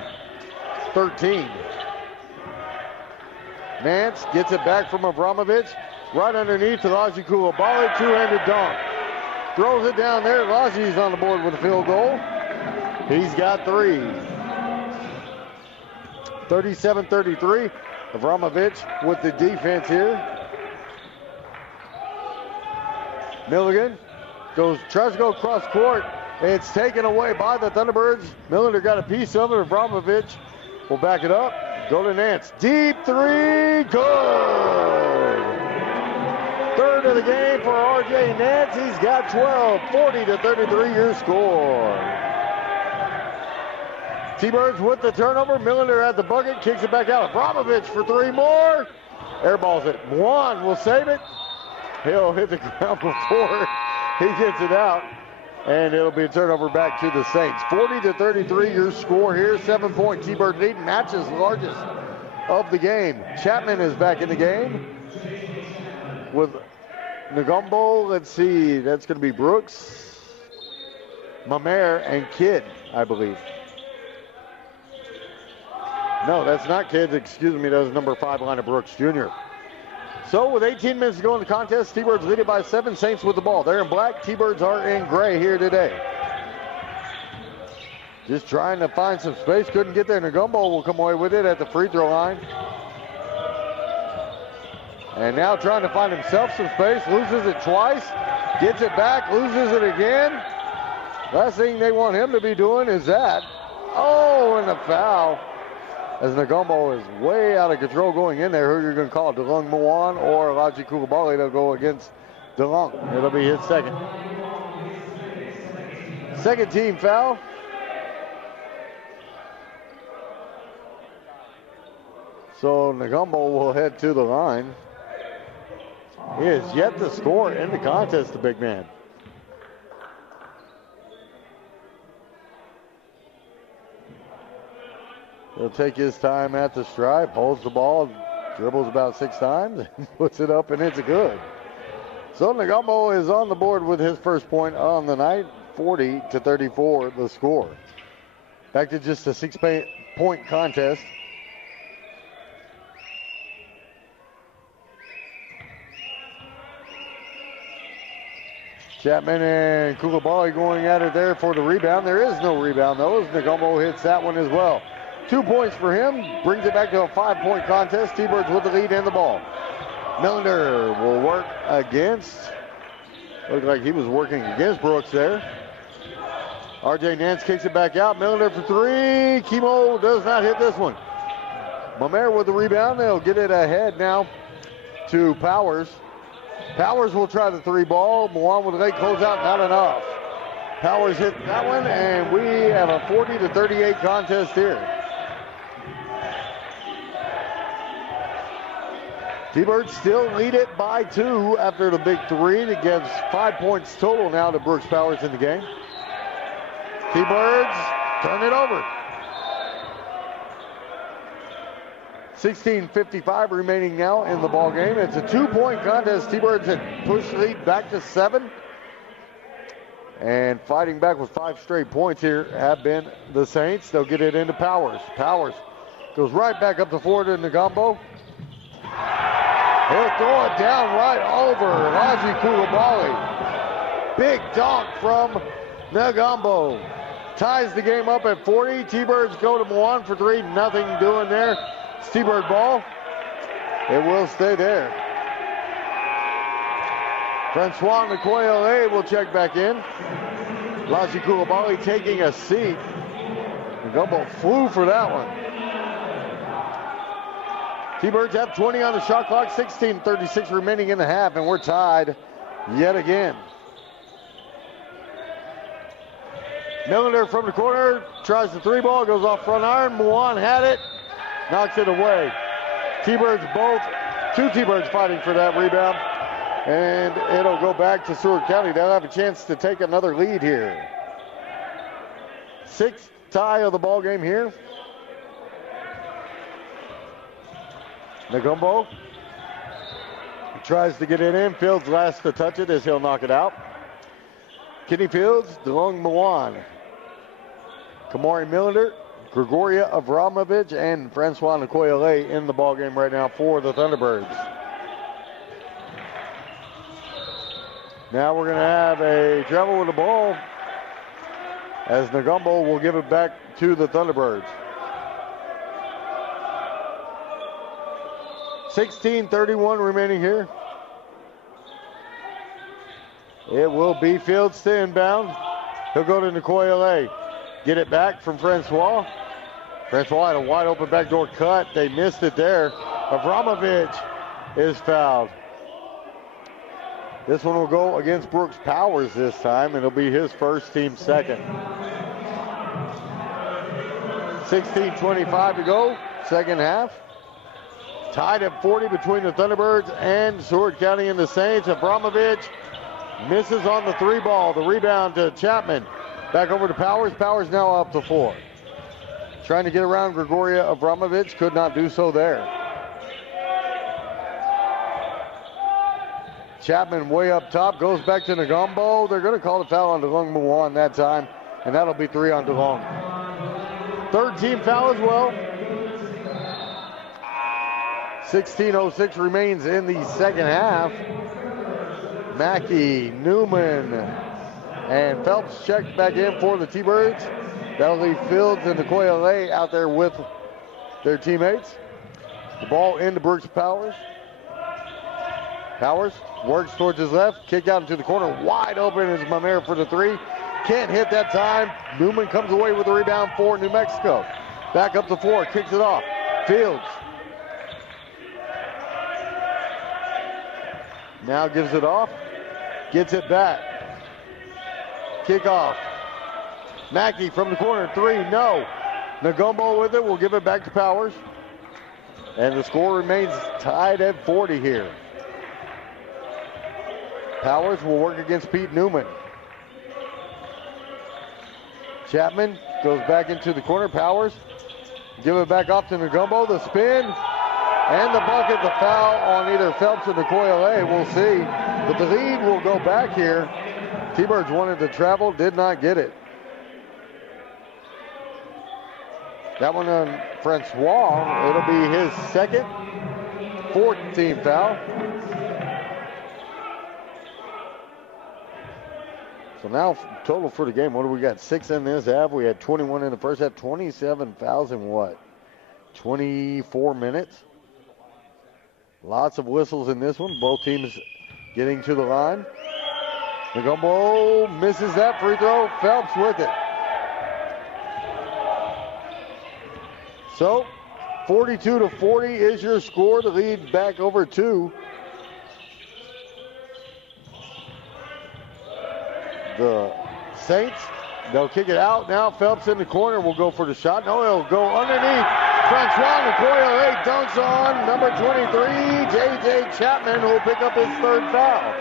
13. Nance gets it back from Avramovic, right underneath to Laji Koulibaly, two-handed dunk. Throws it down there. Laji's on the board with a field goal. He's got 3. 37-33. Avramovic with the defense here. Milligan tries to go across court. It's taken away by the Thunderbirds. Millender got a piece of it. Avramovic will back it up. Go to Nance. Deep 3. Good. Third of the game for R.J. Nance. He's got 12. 40-33 your score. T-Birds with the turnover. Millender at the bucket. Kicks it back out. Avramovic for 3 more. Airballs it. Muan will save it. He'll hit the ground before he gets it out. And it'll be a turnover back to the Saints. 40-33 your score here. 7-point T-Bird lead. Matches largest of the game. Chapman is back in the game with Nagumbo. Let's see. That's going to be Brooks, Mamer, and Kidd, I believe. No, that's not Kidd. Excuse me. That was number 5, Lina Brooks Jr. So with 18 minutes to go in the contest, T-Birds lead it by 7. Saints with the ball. They're in black. T-Birds are in gray here today. Just trying to find some space. Couldn't get there. Nagumbo will come away with it at the free throw line. And now trying to find himself some space. Loses it twice. Gets it back. Loses it again. Last thing they want him to be doing is that. Oh, and a foul. As Nagumbo is way out of control going in there. Who you're going to call? DeLong Muan or Laji Koulibaly? They'll go against DeLong. It'll be his second. Second team foul. So Nagumbo will head to the line. He has yet to score in the contest, the big man. He'll take his time at the stripe, holds the ball, dribbles about 6 times, and puts it up, and it's good. So Nagumbo is on the board with his first point on the night, 40-34 the score. Back to just a 6-point contest. Chapman and Koulibaly going at it there for the rebound. There is no rebound, though, as Nagumbo hits that one as well. 2 points for him. Brings it back to a 5-point contest. T-Birds with the lead and the ball. Millender will work against. Looked like he was working against Brooks there. RJ Nance kicks it back out. Millender for three. Kimo does not hit this one. Mamer with the rebound. They'll get it ahead now to Powers. Powers will try the three ball. Moan with a late closeout, not enough. Powers hit that one, and we have a 40-38 contest here. T-Birds still lead it by 2 after the big three. That gives 5 points total now to Brooks Powers in the game. T-Birds turn it over. 16:55 remaining now in the ball game. It's a 2-point contest. T-Birds had pushed the lead back to 7. And fighting back with 5 straight points here have been the Saints. They'll get it into Powers. Powers goes right back up the floor to Nagumbo. He'll throw it down right over Raji Koulibaly. Big dunk from Nagumbo. Ties the game up at 40. T-Birds go to Moan for 3. Nothing doing there. It's T-Bird ball. It will stay there. Francois Nkoyele will check back in. Raji Koulibaly taking a seat. Nagumbo flew for that one. T-Birds have 20 on the shot clock, 16:36 remaining in the half, and we're tied yet again. Millender from the corner, tries the three ball, goes off front iron. Moan had it, knocks it away. T-Birds both, 2 T-Birds fighting for that rebound, and it'll go back to Seward County. They'll have a chance to take another lead here. 6th tie of the ball game here. Nagumbo tries to get it in. Fields last to touch it as he'll knock it out. Kenny Fields, DeLong Moan, Kamari Millender, Gregoria Avramovich, and Francois Nkoyele in the ballgame right now for the Thunderbirds. Now we're going to have a travel with the ball as Nagumbo will give it back to the Thunderbirds. 16:31 remaining here. It will be Fields to inbound. He'll go to Nkoyele. Get it back from Francois. Francois had a wide open backdoor cut. They missed it there. Avramovich is fouled. This one will go against Brooks Powers this time, and it'll be his first, team second. 16:25 to go, second half. Tied at 40 between the Thunderbirds and Seward County and the Saints. Avramovich misses on the three ball. The rebound to Chapman. Back over to Powers. Powers now up the floor. Trying to get around Gregoria Avramovich. Could not do so there. Chapman way up top. Goes back to Nagumbo. They're going to call the foul on DeLong Moan that time. And that'll be 3 on DeLong. Third team foul as well. 16:06 remains in the second half. Mackey, Newman, and Phelps checked back in for the T-Birds. That'll leave Fields and Nkoyele out there with their teammates. The ball into Brooks Powers. Powers works towards his left, kick out into the corner. Wide open is Mamer for the 3. Can't hit that time. Newman comes away with the rebound for New Mexico. Back up the floor, kicks it off. Fields. Now gives it off, gets it back. Kickoff. Mackey from the corner, 3, no. Nagumbo with it, will give it back to Powers. And the score remains tied at 40 here. Powers will work against Pete Newman. Chapman goes back into the corner. Powers, give it back off to Nagumbo, the spin. And the bucket, the foul on either Phelps or Nkoyele, we'll see. But the lead will go back here. T-Birds wanted to travel, did not get it. That one on Francois, it'll be his second, 4th team foul. So now total for the game, what do we got? 6 in this half. We had 21 in the first half, 27 fouls in what? 24 minutes. Lots of whistles in this one. Both teams getting to the line. Negumbo misses that free throw. Phelps with it. So 42-40 is your score. The lead back over 2. The Saints, they'll kick it out. Now Phelps in the corner will go for the shot. No, he'll go underneath. Francois Nicoya dunks on number 23, J.J. Chapman, who will pick up his 3rd foul.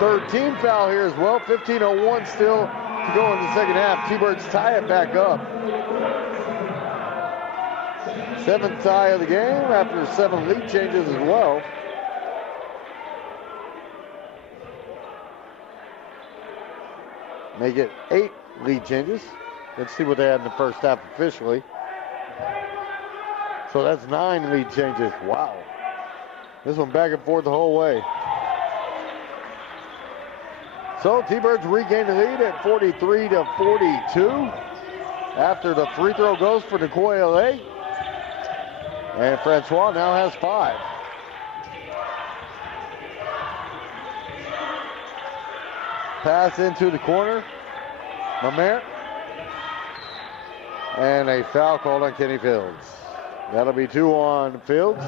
3rd team foul here as well. 15:01 still to go in the second half. T-Birds tie it back up. 7th tie of the game after 7 lead changes as well. Make it 8 lead changes. Let's see what they had in the first half officially. So that's 9 lead changes. Wow. This one back and forth the whole way. So T-Birds regain the lead at 43-42 after the free throw goes for Nicoya. And Francois now has 5. Pass into the corner. Mamere. And a foul called on Kenny Fields. That'll be 2 on Fields.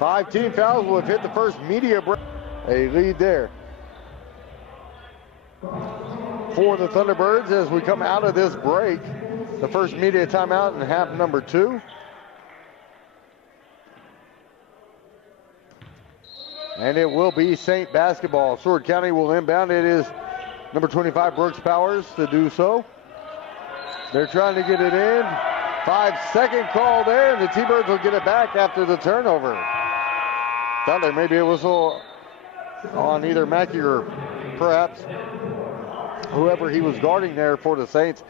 5 team fouls will have hit the first media break. A lead there for the Thunderbirds as we come out of this break. The first media timeout in half number 2. And it will be Saint basketball. Seward County will inbound. It is number 25, Brooks Powers, to do so. They're trying to get it in. 5-second call there, and the T-Birds will get it back after the turnover. Thought there may be a whistle on either Mackey or perhaps whoever he was guarding there for the Saints.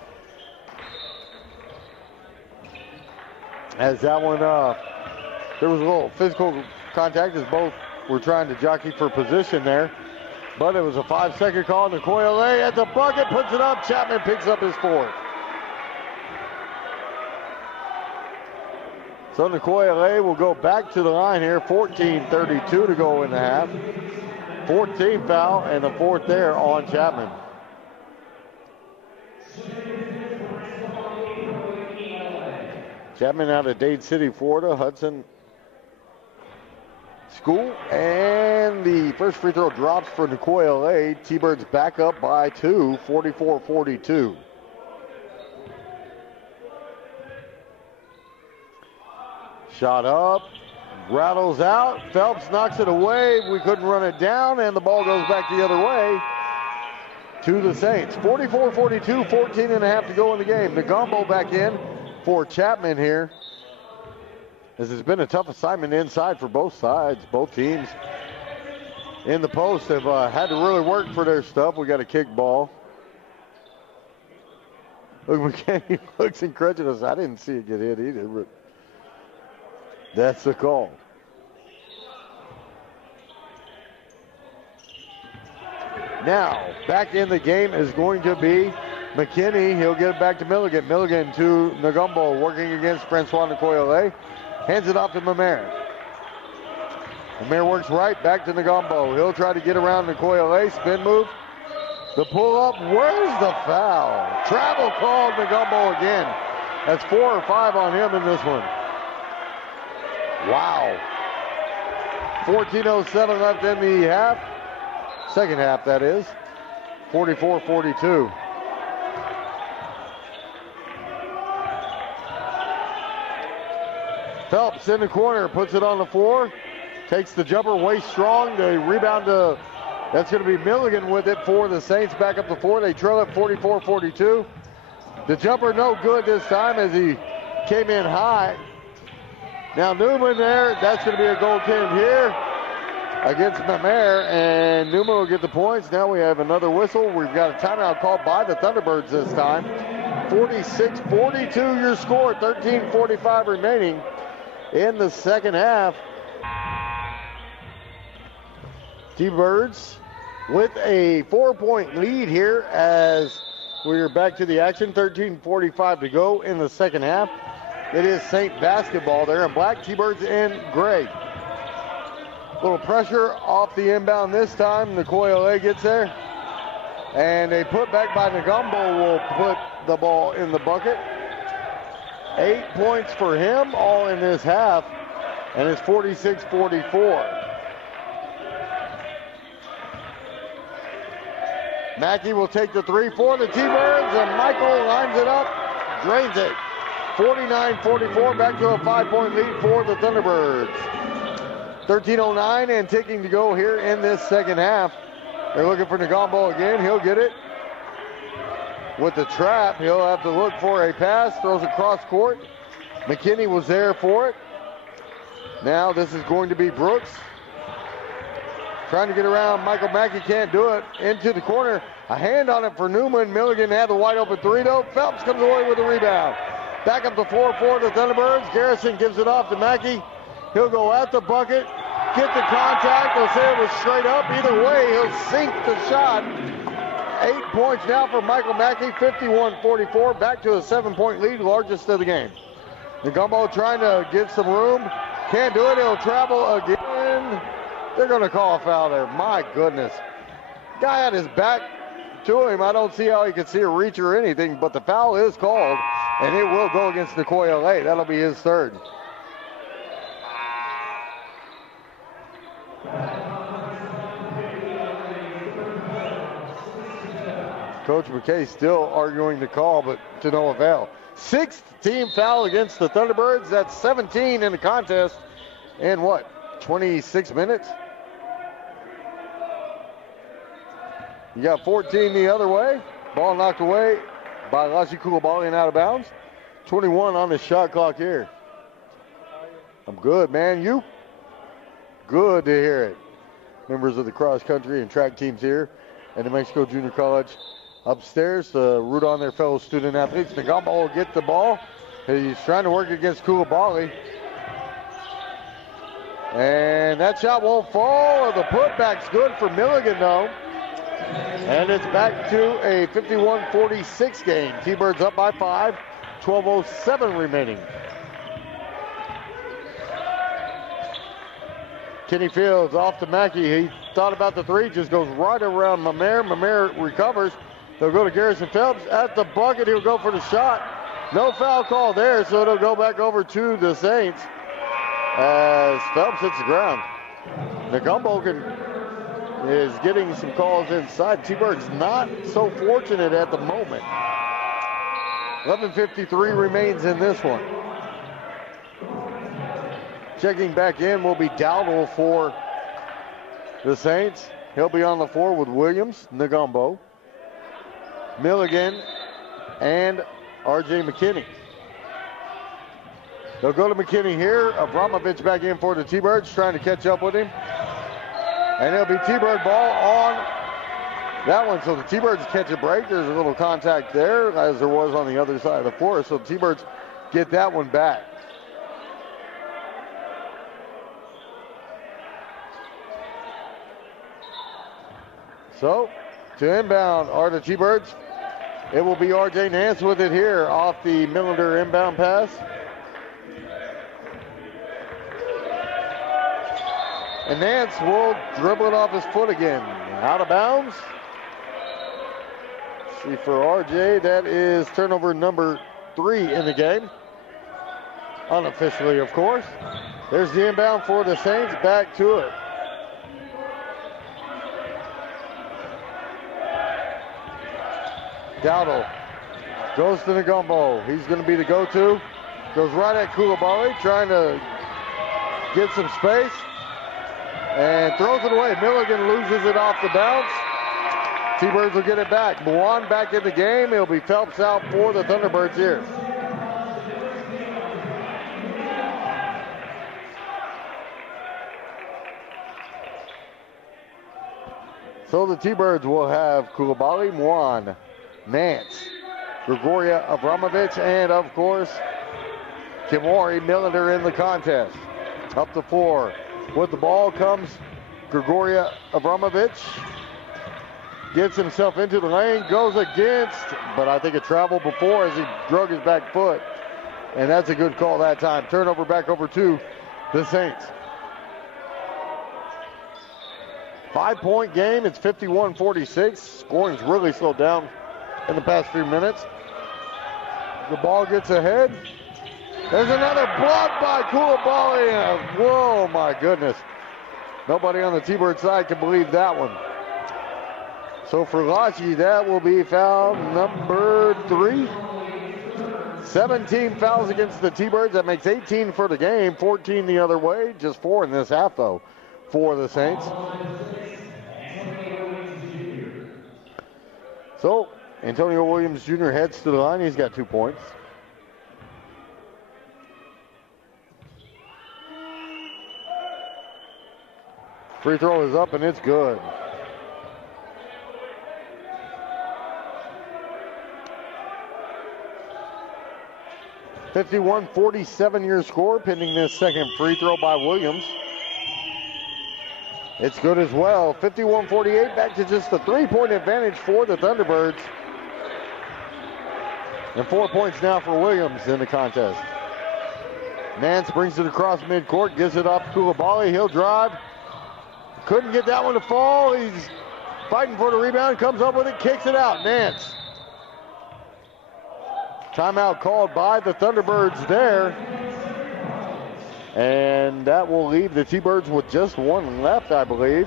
As that one, there was a little physical contact as both were trying to jockey for position there. But it was a 5-second call. Nicoya at the bucket, puts it up. Chapman picks up his 4th. So Nicoya will go back to the line here. 14:32 to go in the half. 14th foul and the 4th there on Chapman. Chapman out of Dade City, Florida, Hudson School. And the first free throw drops for Nicoya. T-Birds back up by 2, 44-42. Shot up, rattles out. Phelps knocks it away. We couldn't run it down, and the ball goes back the other way to the Saints. 44-42, 14 and a half to go in the game. Negumbo back in for Chapman here. This has been a tough assignment inside for both sides. Both teams in the post have had to really work for their stuff. We got a kick ball. Look, McKinney looks incredulous. I didn't see it get hit either, but that's the call. Now, back in the game is going to be McKinney. He'll get it back to Milligan. Milligan to Negumbo, working against Francois Nicoya. Hands it off to Mamere. Mamere works right back to Negumbo. He'll try to get around Nicoya. Spin move. The pull up. Where's the foul? Travel called Negumbo again. That's 4 or 5 on him in this one. Wow. 14:07 left in the half. Second half, that is. 44-42. Phelps in the corner, puts it on the floor. Takes the jumper, way strong. The rebound to, that's going to be Milligan with it for the Saints. Back up to 4. They trail it 44-42. The jumper no good this time as he came in high. Now Newman there, that's going to be a goaltend here against Mamere, and Newman will get the points. Now we have another whistle. We've got a timeout called by the Thunderbirds this time. 46-42 your score, 13:45 remaining in the second half. T-Birds with a 4-point lead here as we're back to the action. 13:45 to go in the second half. It is St. basketball there in black, T-Birds in gray. Little pressure off the inbound this time. Nicoya gets there. And a putback by Negombo will put the ball in the bucket. 8 points for him, all in this half. And it's 46-44. Mackey will take the three for the T-Birds, and Michael lines it up, drains it. 49-44, back to a 5-point lead for the Thunderbirds. 13:09 and ticking to go here in this second half. They're looking for Negombo again. He'll get it. With the trap, he'll have to look for a pass. Throws across court. McKinney was there for it. Now this is going to be Brooks. Trying to get around. Michael Mackey can't do it. Into the corner. A hand on it for Newman. Milligan had the wide open three though. Phelps comes away with the rebound. Back up the floor for the Thunderbirds. Garrison gives it off to Mackey. He'll go at the bucket. Get the contact. They'll say it was straight up. Either way, he'll sink the shot. 8 points now for Michael Mackey. 51-44. Back to a 7-point lead. Largest of the game. Negombo trying to get some room. Can't do it. He'll travel again. They're going to call a foul there. My goodness. Guy had his back to him. I don't see how he could see a reach or anything, but the foul is called, and it will go against Nicoya Lay. That'll be his third. Coach McKay still arguing the call, but to no avail. 6th team foul against the Thunderbirds. That's 17 in the contest in what, 26 minutes? You got 14 the other way. Ball knocked away by Lassie Koulibaly and out of bounds. 21 on the shot clock here. I'm good, man. You? Good to hear it. Members of the cross country and track teams here at New Mexico Junior College upstairs to root on their fellow student athletes. Negombo will get the ball. He's trying to work against Koulibaly. And that shot won't fall. The putback's good for Milligan, though. And it's back to a 51-46 game. T-Birds up by 5. 12:07 remaining. Kenny Fields off to Mackey. He thought about the three. Just goes right around Mamer. Mamer recovers. They'll go to Garrison Phelps at the bucket. He'll go for the shot. No foul call there, so it'll go back over to the Saints as Phelps hits the ground. Negombo is getting some calls inside. T-Birds not so fortunate at the moment. 11:53 remains in this one. Checking back in will be Dowdle for the Saints. He'll be on the floor with Williams, Negombo, Milligan, and R.J. McKinney. They'll go to McKinney here. Abramovich back in for the T-Birds, trying to catch up with him. And it'll be T-Bird ball on that one. So the T-Birds catch a break. There's a little contact there, as there was on the other side of the floor. So the T-Birds get that one back. So to inbound are the T-Birds. It will be R.J. Nance with it here off the Millender inbound pass. And Nance will dribble it off his foot again. Out of bounds. See, for R.J., that is turnover number 3 in the game. Unofficially, of course. There's the inbound for the Saints. Back to it. Dowdle goes to Negombo. He's going to be the go-to. Goes right at Koulibaly, trying to get some space. And throws it away. Milligan loses it off the bounce. T-Birds will get it back. Mwan back in the game. It'll be Phelps out for the Thunderbirds here. So the T-Birds will have Koulibaly, Mwan, Nance, Gregoria Abramovich, and of course, Kimori Millender in the contest. Up the floor. With the ball comes Gregoria Abramovich. Gets himself into the lane, goes against, but I think it traveled before as he drug his back foot. And that's a good call that time. Turnover back over to the Saints. 5-point game. It's 51-46. Scoring's really slowed down in the past few minutes. The ball gets ahead. There's another block by Koulibaly. Whoa, my goodness. Nobody on the T-Bird side can believe that one. So for Lachi, that will be foul number 3. 17 fouls against the T-Birds. That makes 18 for the game, 14 the other way. Just 4 in this half, though, for the Saints. So Antonio Williams Jr. heads to the line. He's got 2 points. Free throw is up, and it's good. (51-47) your score, pending this second free throw by Williams. It's good as well. 51-48, back to just a 3-point advantage for the Thunderbirds. And 4 points now for Williams in the contest. Nance brings it across midcourt, gives it off to Koulibaly. He'll drive. Couldn't get that one to fall. He's fighting for the rebound, comes up with it, kicks it out. Nance. Timeout called by the Thunderbirds there. And that will leave the T-Birds with just 1 left, I believe.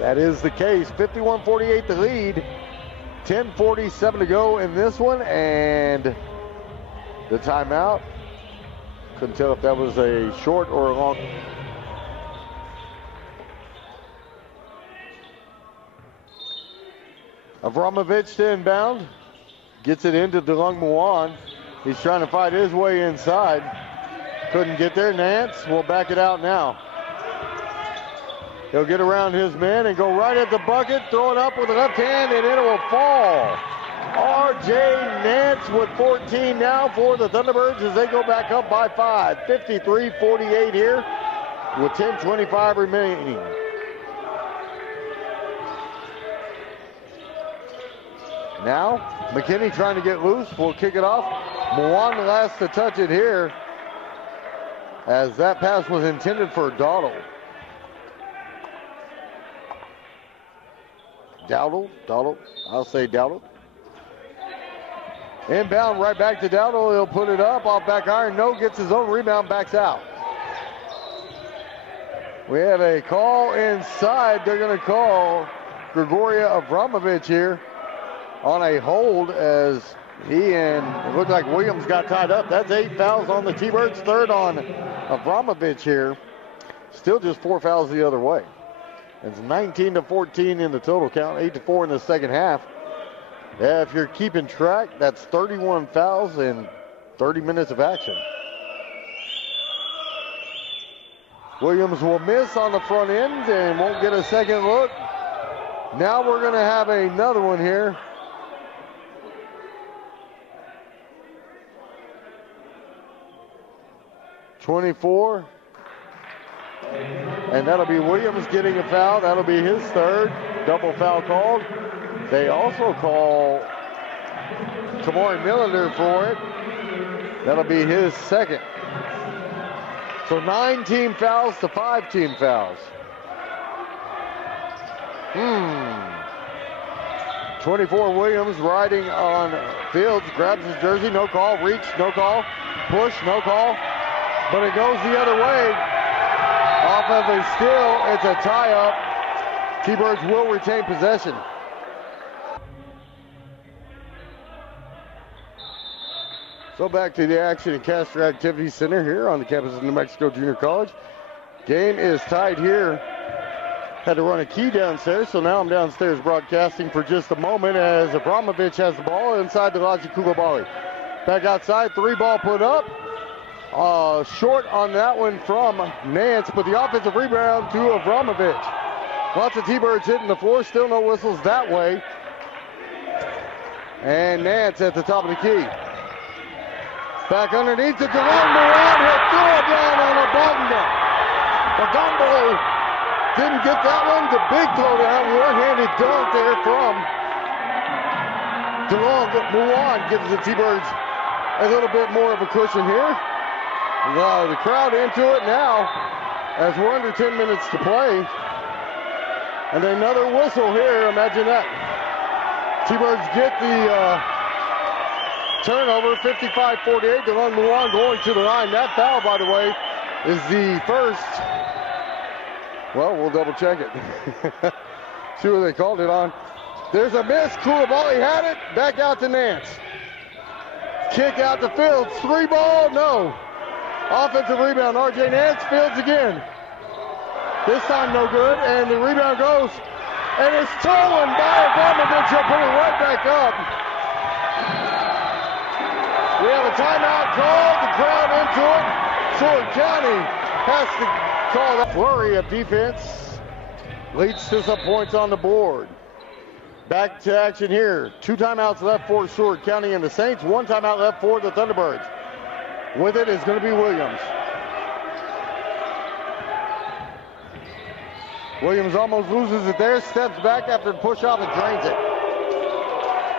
That is the case. 51-48 the lead. 10:47 to go in this one. And the timeout. Couldn't tell if that was a short or a long. Avramovic to inbound. Gets it into DeLong Muan. He's trying to fight his way inside. Couldn't get there. Nance will back it out now. He'll get around his man and go right at the bucket. Throw it up with the left hand and it will fall. R.J. Nance with 14 now for the Thunderbirds as they go back up by 5. 53-48 here with 10:25 remaining. Now, McKinney trying to get loose. We'll kick it off. Muan last to touch it here as that pass was intended for Dowdle. Dowdle. I'll say Dowdle. Inbound right back to Dowdle. He'll put it up off back iron. No, gets his own rebound, backs out. We have a call inside. They're going to call Grigoria Avramovic here on a hold as he and it looked like Williams got tied up. That's 8 fouls on the T-Birds, 3rd on Avramovic here. Still just 4 fouls the other way. It's 19-14 in the total count, 8-4 in the second half. Yeah, if you're keeping track, that's 31 fouls in 30 minutes of action. Williams will miss on the front end and won't get a second look. Now we're going to have another one here. .24, and that'll be Williams getting a foul. That'll be his 3rd. Double foul called. They also call Kamori Millender for it. That'll be his 2nd. So 9 team fouls to 5 team fouls. 24 Williams riding on Fields, grabs his jersey, no call, reach, no call, push, no call. But it goes the other way. Off of a steal, it's a tie-up. T-Birds will retain possession. So back to the action at Castro Activity Center here on the campus of New Mexico Junior College. Game is tied here. Had to run a key downstairs, so now I'm downstairs broadcasting for just a moment as Avramovic has the ball inside to Lachi Koulibaly. Back outside, 3 ball put up. Short on that one from Nance, but the offensive rebound to Avramovic. Lots of T-Birds hitting the floor, still no whistles that way. And Nance at the top of the key. Back underneath to DeLong Muan. He'll throw it down on Obonga. Obonga didn't get that one. The big throw down, one-handed dunk there from DeLong. Mulan gives the T-Birds a little bit more of a cushion here. The crowd into it now as we're under 10 minutes to play. And another whistle here, imagine that. T-Birds get the turnover, 55-48. DeLong Mulan going to the line. That foul, by the way, is the first. Well, we'll double check it. See what they called it on. There's a miss. Koulibaly had it. Back out to Nance. Kick out to Fields. 3-ball. No. Offensive rebound. R.J. Nance. Fields again. This time no good. And the rebound goes. And it's stolen by Abramovich. He'll put it right back up. We have a timeout called. The crowd into it. Seward County has to call that. Flurry of defense leads to some points on the board. Back to action here. 2 timeouts left for Seward County and the Saints. 1 timeout left for the Thunderbirds. With it is going to be Williams. Williams almost loses it there. Steps back after the push off and drains it.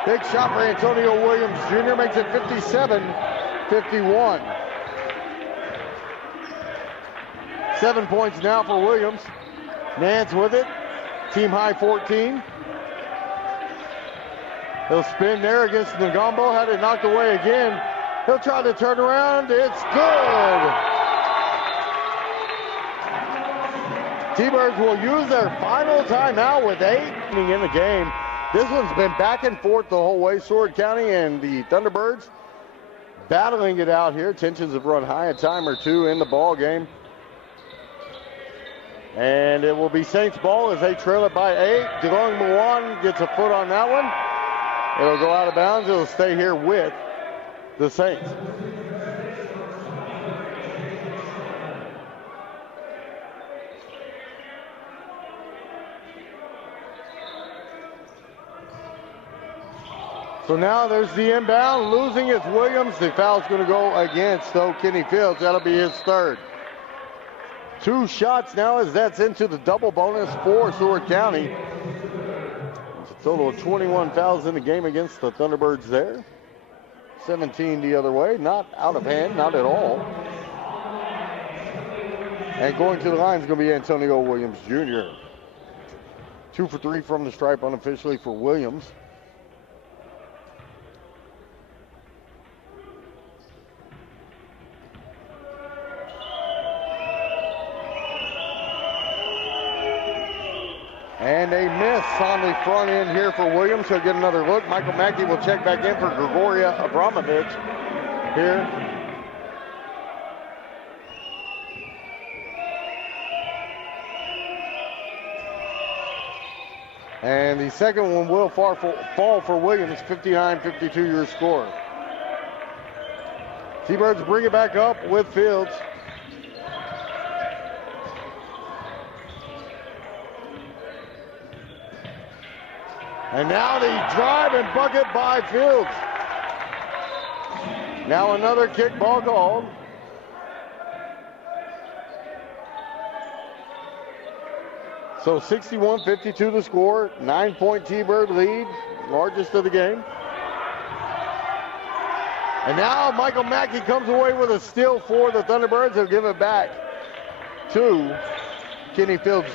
Big shot for Antonio Williams Jr. makes it 57-51. 7 points now for Williams. Nance with it. Team high 14. He'll spin there against Ngombo. Had it knocked away again. He'll try to turn around. It's good. T-Birds will use their final timeout with 8 in the game. This one's been back and forth the whole way. Seward County and the Thunderbirds battling it out here. Tensions have run high a time or two in the ball game. And it will be Saints ball as they trail it by 8. DeLong Mulan gets a foot on that one. It'll go out of bounds. It'll stay here with the Saints. So now there's the inbound. Losing it's Williams. The foul's going to go against Kenny Fields. That'll be his third. 2 shots now as that's into the double bonus for Seward County. It's a total of 21 fouls in the game against the Thunderbirds there. 17 the other way. Not out of hand, not at all. And going to the line is going to be Antonio Williams Jr. 2 for 3 from the stripe unofficially for Williams. And a miss on the front end here for Williams. He'll get another look. Michael Mackey will check back in for Grigoria Abramovich here. And the second one will fall for Williams. 59-52 your score. T-Birds bring it back up with Fields. And now the drive and bucket by Fields. Now another kick ball called. So 61-52 the score. 9-point T-Bird lead. Largest of the game. And now Michael Mackey comes away with a steal for the Thunderbirds. He'll give it back to Kenny Fields.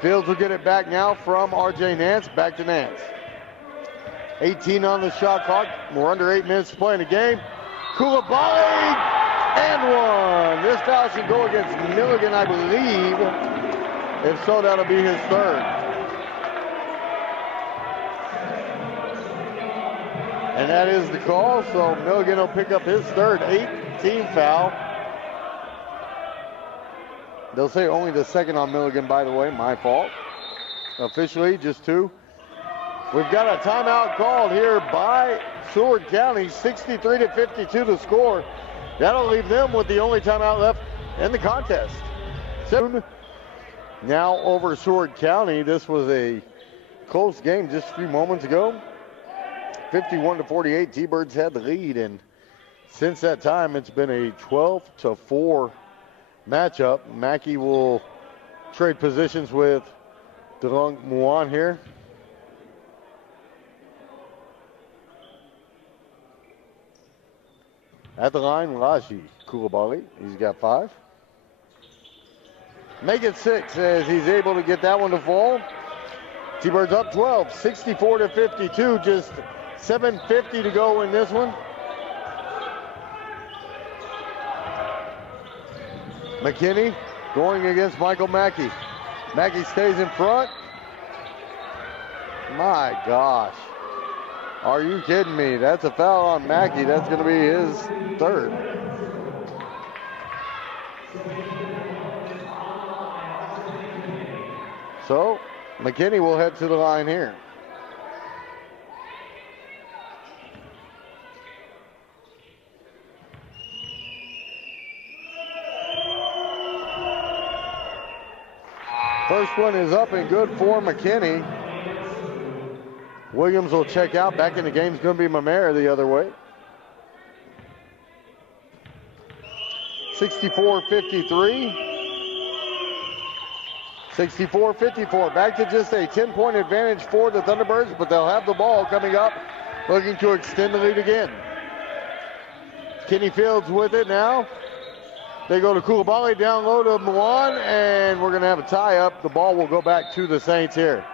Fields will get it back now from R.J. Nance. Back to Nance. 18 on the shot clock. We're under 8 minutes to play in the game. Koulibaly and 1. This foul should go against Milligan, I believe. If so, that'll be his third. And that is the call. So Milligan will pick up his third 18 foul. They'll say only the second on Milligan, by the way. My fault. Officially, just 2. We've got a timeout called here by Seward County. 63-52 to score. That'll leave them with the only timeout left in the contest. Now over Seward County. This was a close game just a few moments ago. 51-48. T-Birds had the lead, and since that time, it's been a 12-4 matchup. Mackey will trade positions with DeLong Muan here. At the line, Raji Koulibaly. He's got 5. Make it 6 as he's able to get that one to fall. T-Birds up 12, 64-52. Just 7:50 to go in this one. McKinney going against Michael Mackey. Mackey stays in front. My gosh. Are you kidding me? That's a foul on Mackey. That's going to be his 3rd. So, McKinney will head to the line here. First one is up and good for McKinney. Williams will check out. Back in the game is going to be Mamere the other way. 64-53. 64-54. Back to just a 10-point advantage for the Thunderbirds, but they'll have the ball coming up, looking to extend the lead again. Kenny Fields with it now. They go to Koulibaly, down low to Milan, and we're going to have a tie-up. The ball will go back to the Saints here.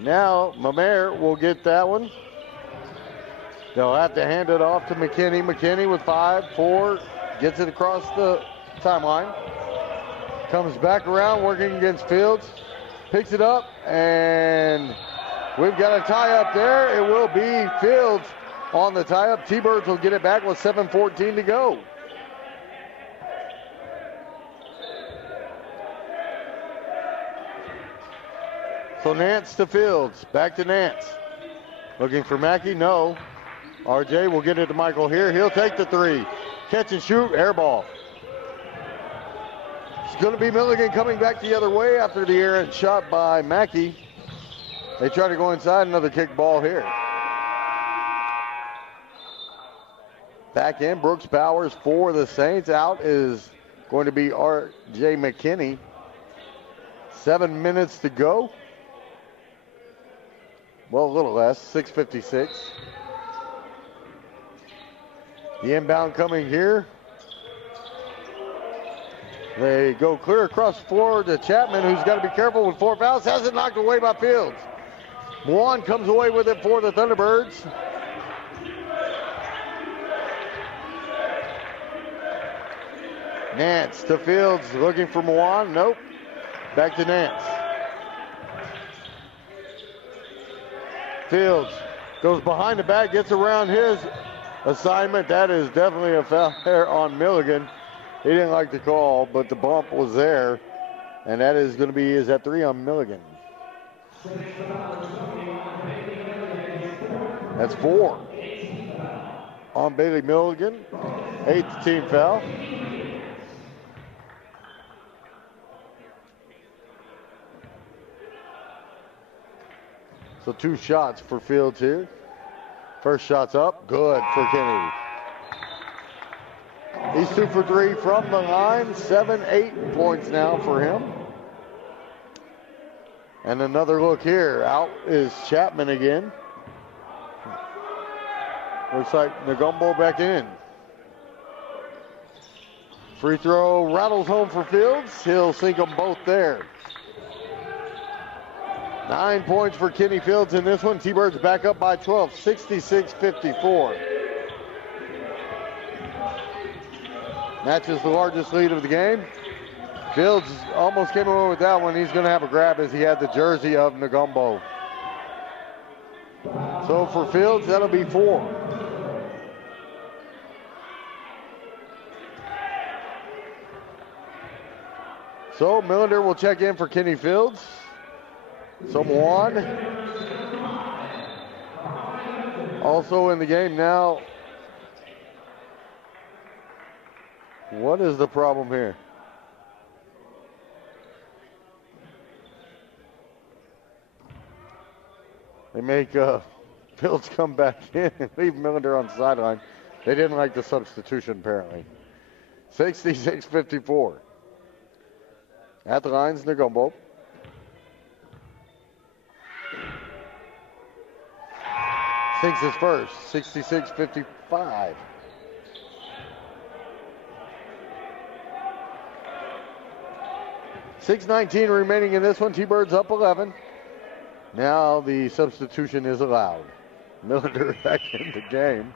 Now, Mamere will get that one. They'll have to hand it off to McKinney. McKinney with 5, 4, gets it across the timeline. Comes back around, working against Fields. Picks it up, and we've got a tie-up there. It will be Fields on the tie-up. T-Birds will get it back with 7:14 to go. So Nance to Fields, back to Nance. Looking for Mackey, no. RJ will get it to Michael here. He'll take the 3. Catch and shoot, air ball. It's going to be Milligan coming back the other way after the errant shot by Mackey. They try to go inside, another kick ball here. Back in, Brooks Powers for the Saints. Out is going to be RJ McKinney. 7 minutes to go. Well, a little less, 6:56. The inbound coming here. They go clear across the floor to Chapman, who's got to be careful with 4 fouls. Has it knocked away by Fields. Muan comes away with it for the Thunderbirds. Nance to Fields, looking for Muan. Nope. Back to Nance. Fields goes behind the back, gets around his assignment. That is definitely a foul there on Milligan. He didn't like the call, but the bump was there. And that is going to be, is that 3 on Milligan? That's 4 on Bailey Milligan. 8th team foul. So 2 shots for Fields here. First shot's up, good for Kennedy. He's 2 for 3 from the line. 7-8 points now for him. And another look here. Out is Chapman again. Looks like Nagumbo back in. Free throw rattles home for Fields. He'll sink them both there. 9 points for Kenny Fields in this one. T-Birds back up by 12, 66-54. Matches the largest lead of the game. Fields almost came away with that one. He's going to have a grab as he had the jersey of Nagumbo. So for Fields, that'll be 4. So Millender will check in for Kenny Fields. So Muan also in the game now. What is the problem here? They make Fields come back in and leave Millender on the sideline. They didn't like the substitution, apparently. 66-54. At the lines, Negumbo. Sinks his first, 66-55. .6:19 remaining in this one. T-Birds up 11. Now the substitution is allowed. Millender back in the game.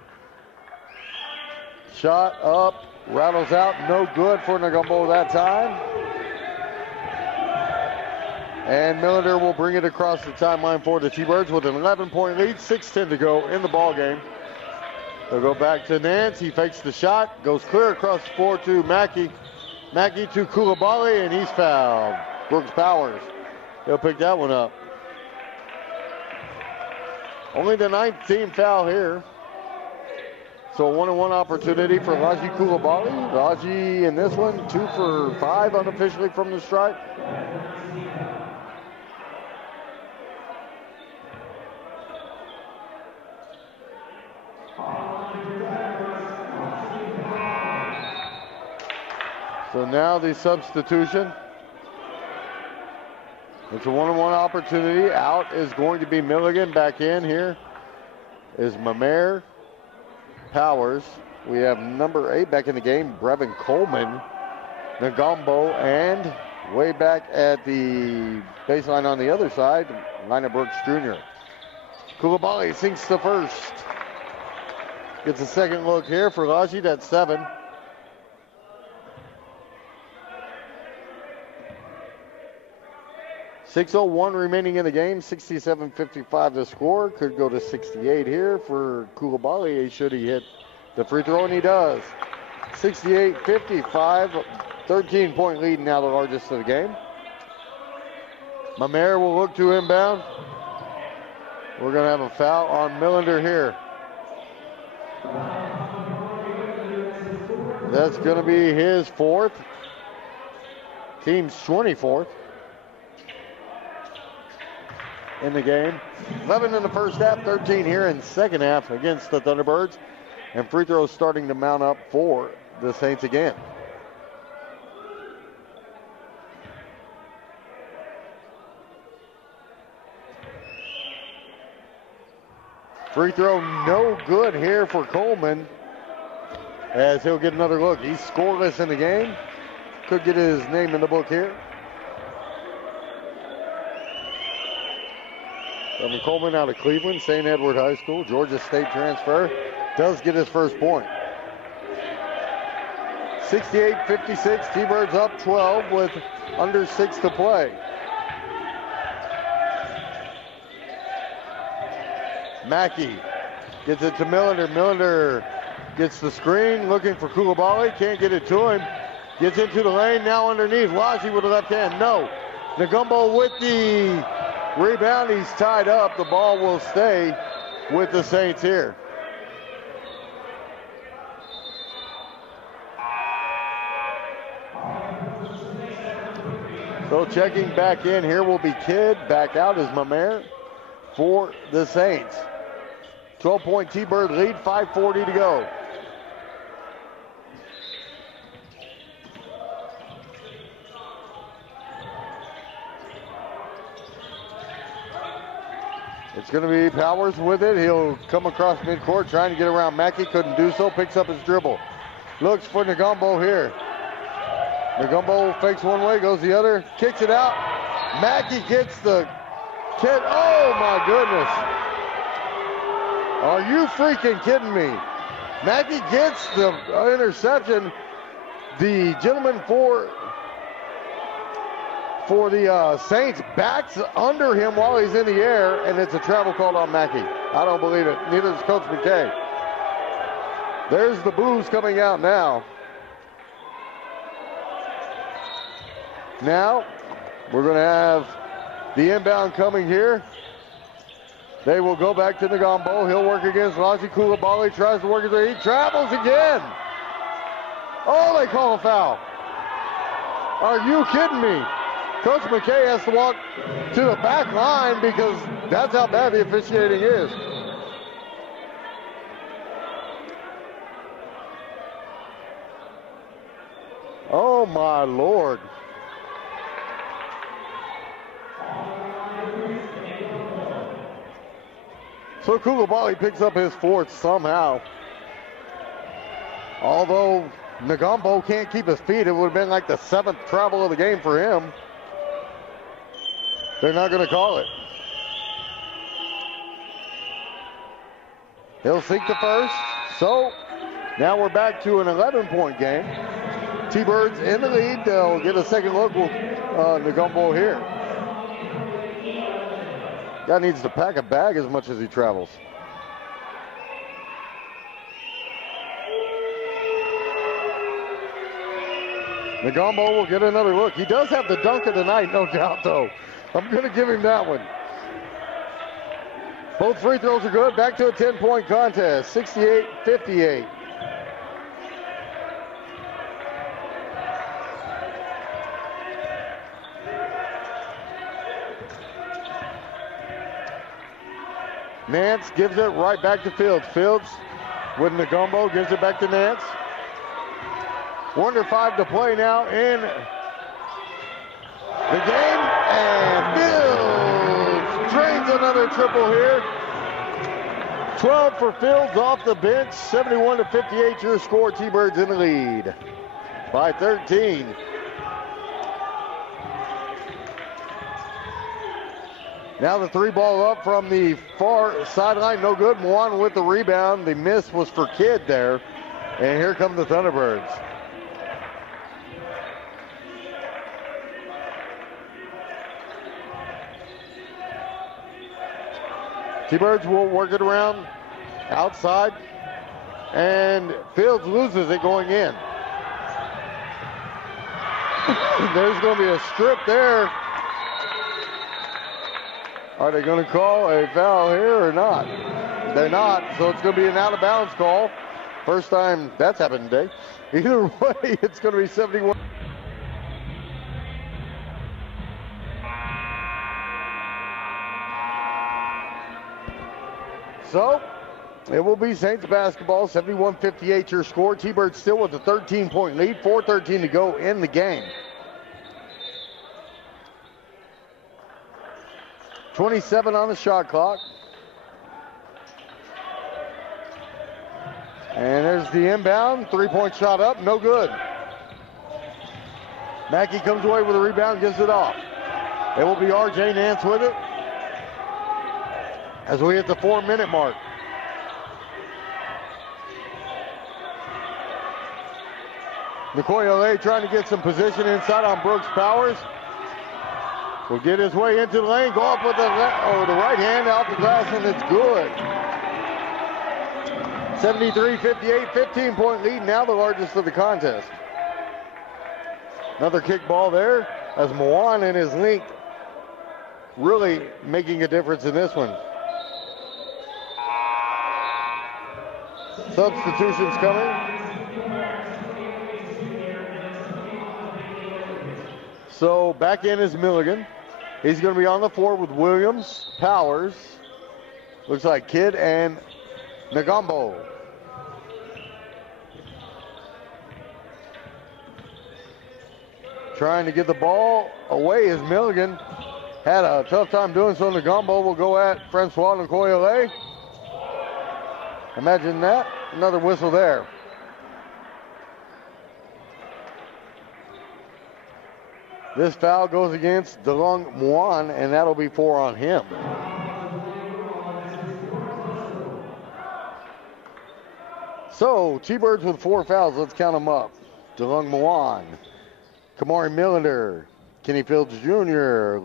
Shot up, rattles out, no good for Negumbo that time. And Millender will bring it across the timeline for the T-Birds with an 11-point lead, 6:10 to go in the ball game. They'll go back to Nance. He fakes the shot, goes clear across the floor to Mackey. Mackey to Koulibaly, and he's fouled. Brooks Powers. He'll pick that one up. Only the 9th team foul here. So a 1-on-1 opportunity for Laji Koulibaly. Laji in this one, 2 for 5 unofficially from the stripe. So now the substitution. It's a 1-on-1 opportunity. Out is going to be Milligan. Back in here is Mamere, Powers. We have number 8 back in the game, Brevin Coleman, Negumbo, and way back at the baseline on the other side, Lina Brooks Jr. Koulibaly sinks the first. Gets a second look here for Laji. That's 7. .6:01 remaining in the game, 67-55 to score. Could go to 68 here for Koulibaly should he hit the free throw, and he does. 68-55, 13-point lead, now the largest of the game. Mamere will look to inbound. We're going to have a foul on Millender here. That's going to be his 4th. Team's 24th. In the game. 11 in the first half, 13 here in second half against the Thunderbirds. And free throws starting to mount up for the Saints again. Free throw no good here for Coleman as he'll get another look. He's scoreless in the game. Could get his name in the book here. Brevin Coleman out of Cleveland, St. Edward High School, Georgia State transfer, does get his first point. 68-56, T-Birds up 12 with under 6 to play. Mackey gets it to Millender. Millender gets the screen, looking for Koulibaly, can't get it to him. Gets into the lane, now underneath. Laji with the left hand, no. Negumbo with the rebound, he's tied up. The ball will stay with the Saints here. So checking back in here will be Kidd. Back out is Mamere for the Saints. 12-point T-Bird lead, 5:40 to go. It's going to be Powers with it. He'll come across midcourt trying to get around Mackey. Couldn't do so. Picks up his dribble. Looks for Negumbo here. Negumbo fakes one way, goes the other. Kicks it out. Mackey gets the kid. Oh, my goodness. Are you freaking kidding me? Mackey gets the interception. The gentleman for the Saints backs under him while he's in the air, and it's a travel called on Mackey. I don't believe it. Neither does Coach McKay. There's the boos coming out now. Now, we're going to have the inbound coming here. They will go back to Negumbo. He'll work against Laji Koulibaly. Tries to work it there. He travels again. Oh, they call a foul. Are you kidding me? Coach McKay has to walk to the back line because that's how bad the officiating is. Oh, my Lord. So Koulibaly picks up his fourth somehow. Although Nagombo can't keep his feet, it would have been like the seventh travel of the game for him. They're not going to call it. He'll seek the first. So now we're back to an 11-point game. T-Birds in the lead. They'll get a second look with Nagombo here. Guy needs to pack a bag as much as he travels. Nagombo will get another look. He does have the dunk of the night, no doubt, though. I'm going to give him that one. Both free throws are good. Back to a 10-point contest, 68-58. Nance gives it right back to Fields. Fields with Nagombo gives it back to Nance. 1:05 to play now in the game. And Fields drains another triple here. 12 for Fields off the bench. 71-58 your score. T-Birds in the lead by 13. Now the three ball up from the far sideline, no good. Moan with the rebound. The miss was for Kidd there. And here come the Thunderbirds. T-Birds will work it around outside. And Fields loses it going in. There's going to be a strip there. Are they going to call a foul here or not? They're not, so it's going to be an out-of-bounds call. First time that's happened today. Either way, it's going to be 71. So, it will be Saints basketball, 71-58 your score. T-Birds still with a 13-point lead, 4:13 to go in the game. 27 on the shot clock. And there's the inbound. Three-point shot up. No good. Mackey comes away with a rebound, gives it off. It will be R.J. Nance with it as we hit the 4-minute mark. Nicoya trying to get some position inside on Brooks Powers. Will get his way into the lane, go up with the right hand out the glass, and it's good. 73-58, 15-point lead, now the largest of the contest. Another kick ball there as Moan and his length really making a difference in this one. Substitutions coming. So back in is Milligan. He's going to be on the floor with Williams, Powers, looks like Kidd, and Nagombo. Trying to get the ball away is Milligan. Had a tough time doing so. Nagombo will go at Francois Nicoya. Imagine that. Another whistle there. This foul goes against DeLong Moan, and that'll be 4 on him. So, T-Birds with 4 fouls. Let's count them up. DeLong Moan, Kamari Millender, Kenny Fields Jr.,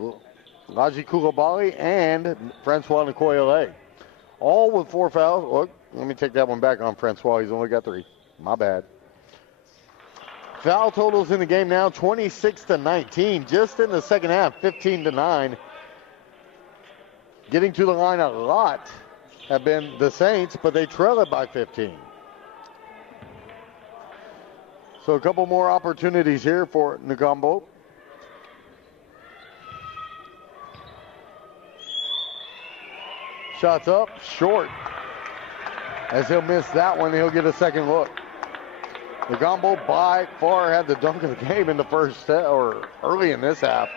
Laji Koulibaly, and Francois Nicoya. All with 4 fouls. Look, let me take that one back on Francois. He's only got 3. My bad. Foul totals in the game now, 26-19. Just in the second half, 15-9. Getting to the line a lot have been the Saints, but they trail it by 15. So a couple more opportunities here for Nagombo. Shots up, short. As he'll miss that one, he'll get a second look. Nagombo by far had the dunk of the game in the first set, or early in this half,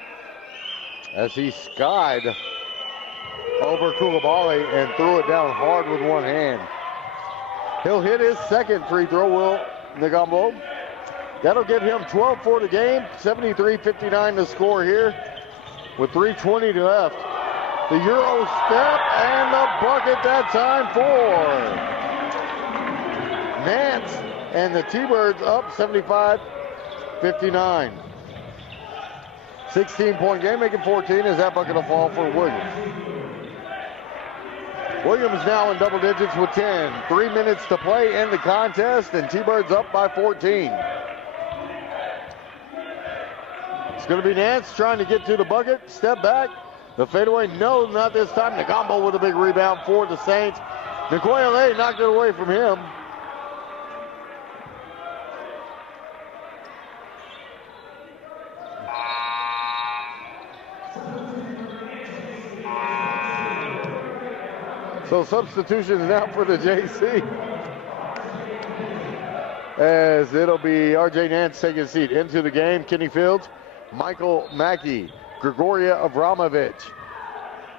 as he skied over Koulibaly and threw it down hard with one hand. He'll hit his second free throw, will Nagombo. That'll give him 12 for the game, 73-59 to score here with 3:20 left. The Euro step and the bucket that time for Nance, and the T-Birds up 75-59. 16-point game, making 14 as that bucket will fall for Williams. Williams now in double digits with 10. 3 minutes to play in the contest, and T-Birds up by 14. It's going to be Nance trying to get to the bucket. Step back. The fadeaway, no, not this time. Nagombo with a big rebound for the Saints. Nkoyele knocked it away from him. So substitutions now for the JC. As it'll be R.J. Nance taking a seat into the game. Kenny Fields, Michael Mackey, Grigoria Avramovic,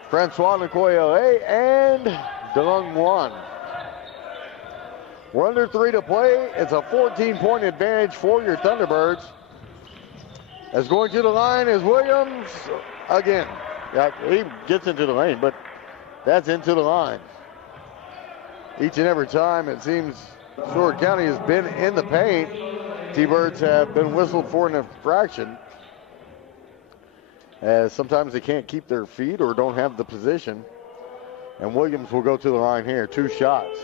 Francois Nkoyele, and DeLong Muan. We're under 3 to play. It's a 14-point advantage for your Thunderbirds. As going to the line is Williams again. Yeah, he gets into the lane, but that's into the line. Each and every time it seems Seward County has been in the paint, T-Birds have been whistled for an infraction, as sometimes they can't keep their feet or don't have the position. And Williams will go to the line here. 2 shots.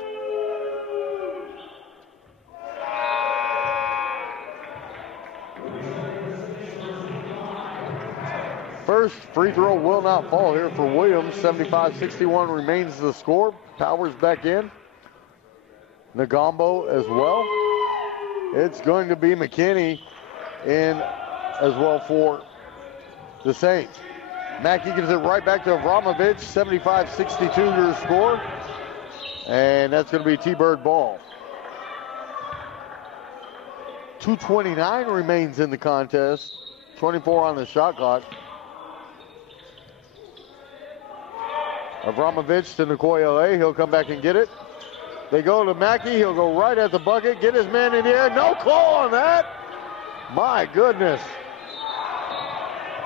First free throw will not fall here for Williams. 75-61 remains the score. Powers back in. Nagombo as well. It's going to be McKinney in as well for the Saints. Mackey gives it right back to Avramovic. 75-62 your score. And that's going to be T-Bird ball. 2:29 remains in the contest. 24 on the shot clock. Avramovic to Nkoyele. He'll come back and get it. They go to Mackey. He'll go right at the bucket. Get his man in the air. No call on that. My goodness.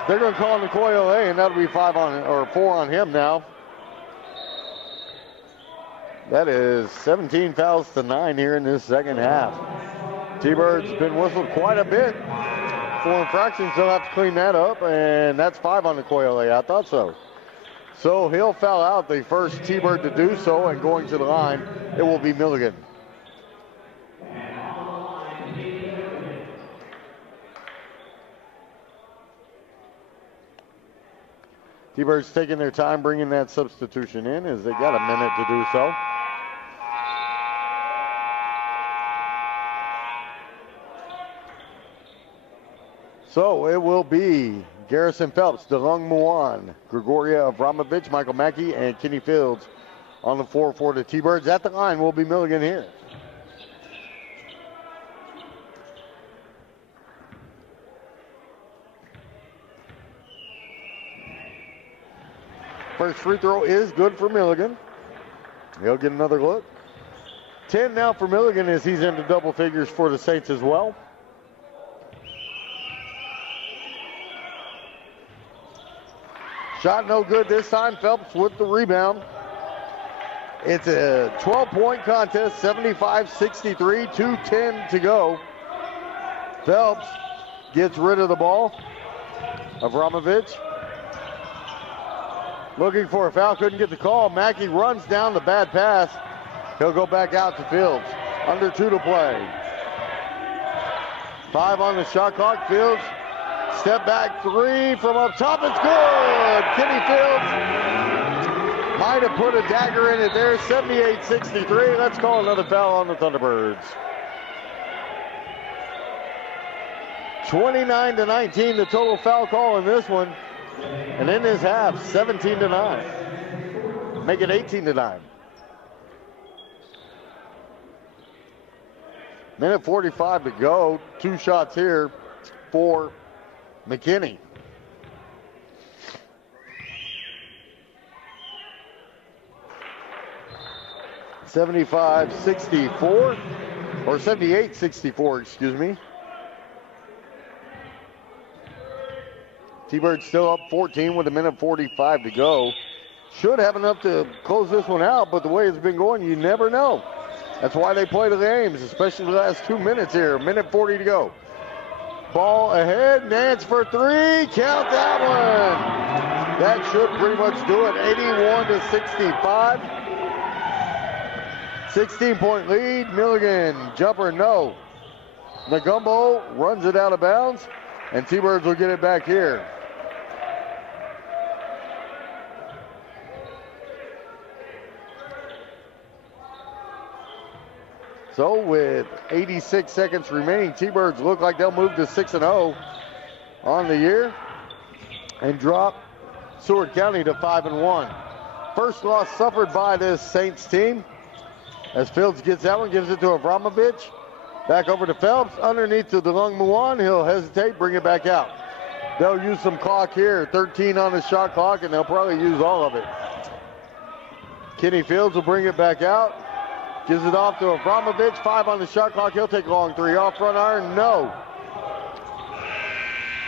They're going to call Nkoyele, and that'll be 4 on him now. That is 17 fouls to 9 here in this second half. T-Birds been whistled quite a bit for infractions. They'll have to clean that up, and that's 5 on Nkoyele. I thought so. So he'll foul out, the first T-Bird to do so, and going to the line, it will be Milligan. T-Birds taking their time bringing that substitution in, as they got a minute to do so. So it will be Garrison Phelps, DeLong Muan, Grigoria Avramovic, Michael Mackey, and Kenny Fields on the floor for the T-Birds. At the line will be Milligan here. First free throw is good for Milligan. He'll get another look. 10 now for Milligan as he's into double figures for the Saints as well. Shot no good this time. Phelps with the rebound. It's a 12-point contest, 75-63, 2:10 to go. Phelps gets rid of the ball. Avramovic looking for a foul, couldn't get the call. Mackey runs down the bad pass. He'll go back out to Fields. Under 2 to play. 5 on the shot clock. Fields, step back 3 from up top. It's good. Kenny Fields might have put a dagger in it there. 78-63. Let's call another foul on the Thunderbirds. 29-19, the total foul call in this one. And in this half, 17-9. make it 18-9. Minute 45 to go. 2 shots here for McKinney. (75-64) or 78-64, excuse me. T-Birds still up 14 with a minute 45 to go. Should have enough to close this one out, but the way it's been going, you never know. That's why they play the games, especially the last 2 minutes here. Minute 40 to go. Ball ahead, Nance for 3. Count that one. That should pretty much do it. 81-65. 16-point lead. Milligan, jumper, no. Nagumbo runs it out of bounds, and T-Birds will get it back here. So with 86 seconds remaining, T-Birds look like they'll move to 6-0 on the year and drop Seward County to 5-1. First loss suffered by this Saints team. As Fields gets that one, gives it to Avramovich. Back over to Phelps, underneath to DeLong Muan. He'll hesitate, bring it back out. They'll use some clock here, 13 on the shot clock, and they'll probably use all of it. Kenny Fields will bring it back out. Gives it off to Avramovich, 5 on the shot clock. He'll take a long 3 off front iron, no.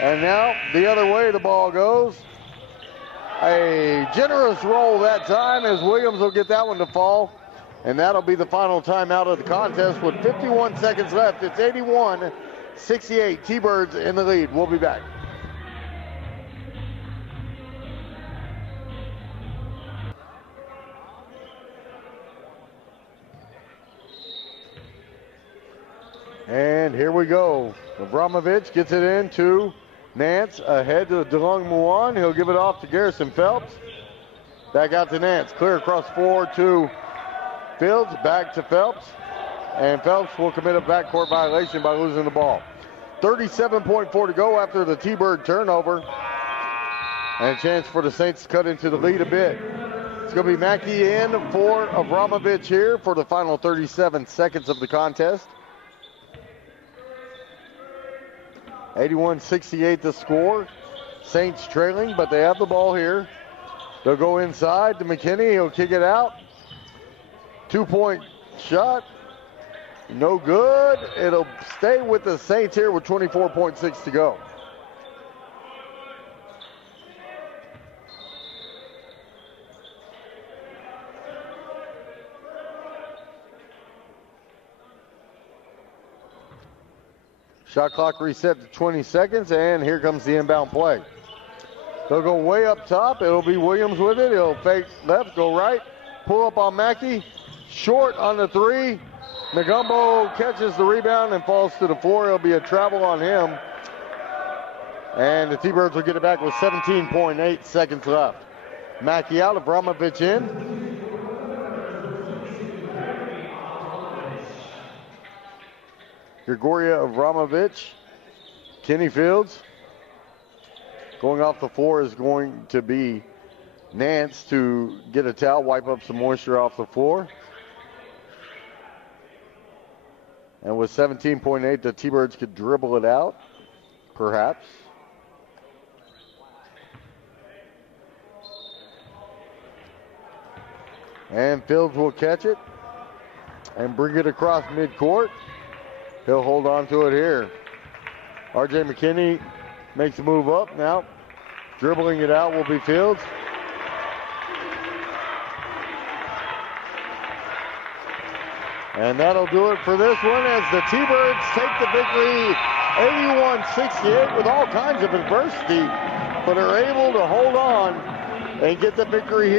And now the other way the ball goes. A generous roll that time as Williams will get that one to fall. And that'll be the final timeout of the contest with 51 seconds left. It's 81-68, T-Birds in the lead. We'll be back. And here we go. Avramovich gets it in to Nance, ahead to DeLong Muan. He'll give it off to Garrison Phelps. Back out to Nance. Clear across 4 to Fields. Back to Phelps. And Phelps will commit a backcourt violation by losing the ball. 37.4 to go after the T-Bird turnover. And a chance for the Saints to cut into the lead a bit. It's going to be Mackey in for Avramovich here for the final 37 seconds of the contest. 81-68 the score. Saints trailing, but they have the ball here. They'll go inside to McKinney. He'll kick it out. 2-point shot. No good. It'll stay with the Saints here with 24.6 to go. Shot clock reset to 20 seconds, and here comes the inbound play. They'll go way up top. It'll be Williams with it. He'll fake left, go right, pull up on Mackey. Short on the 3. Nagumbo catches the rebound and falls to the floor. It'll be a travel on him. And the T-Birds will get it back with 17.8 seconds left. Mackey out, Avramovich in. Grigoria Avramovich, Kenny Fields. Going off the floor is going to be Nance to get a towel, wipe up some moisture off the floor. And with 17.8, the T-Birds could dribble it out, perhaps. And Fields will catch it and bring it across midcourt. He'll hold on to it here. R.J. McKinney makes a move up now. Dribbling it out will be Fields. And that'll do it for this one as the T-Birds take the victory 81-68 with all kinds of adversity, but are able to hold on and get the victory here.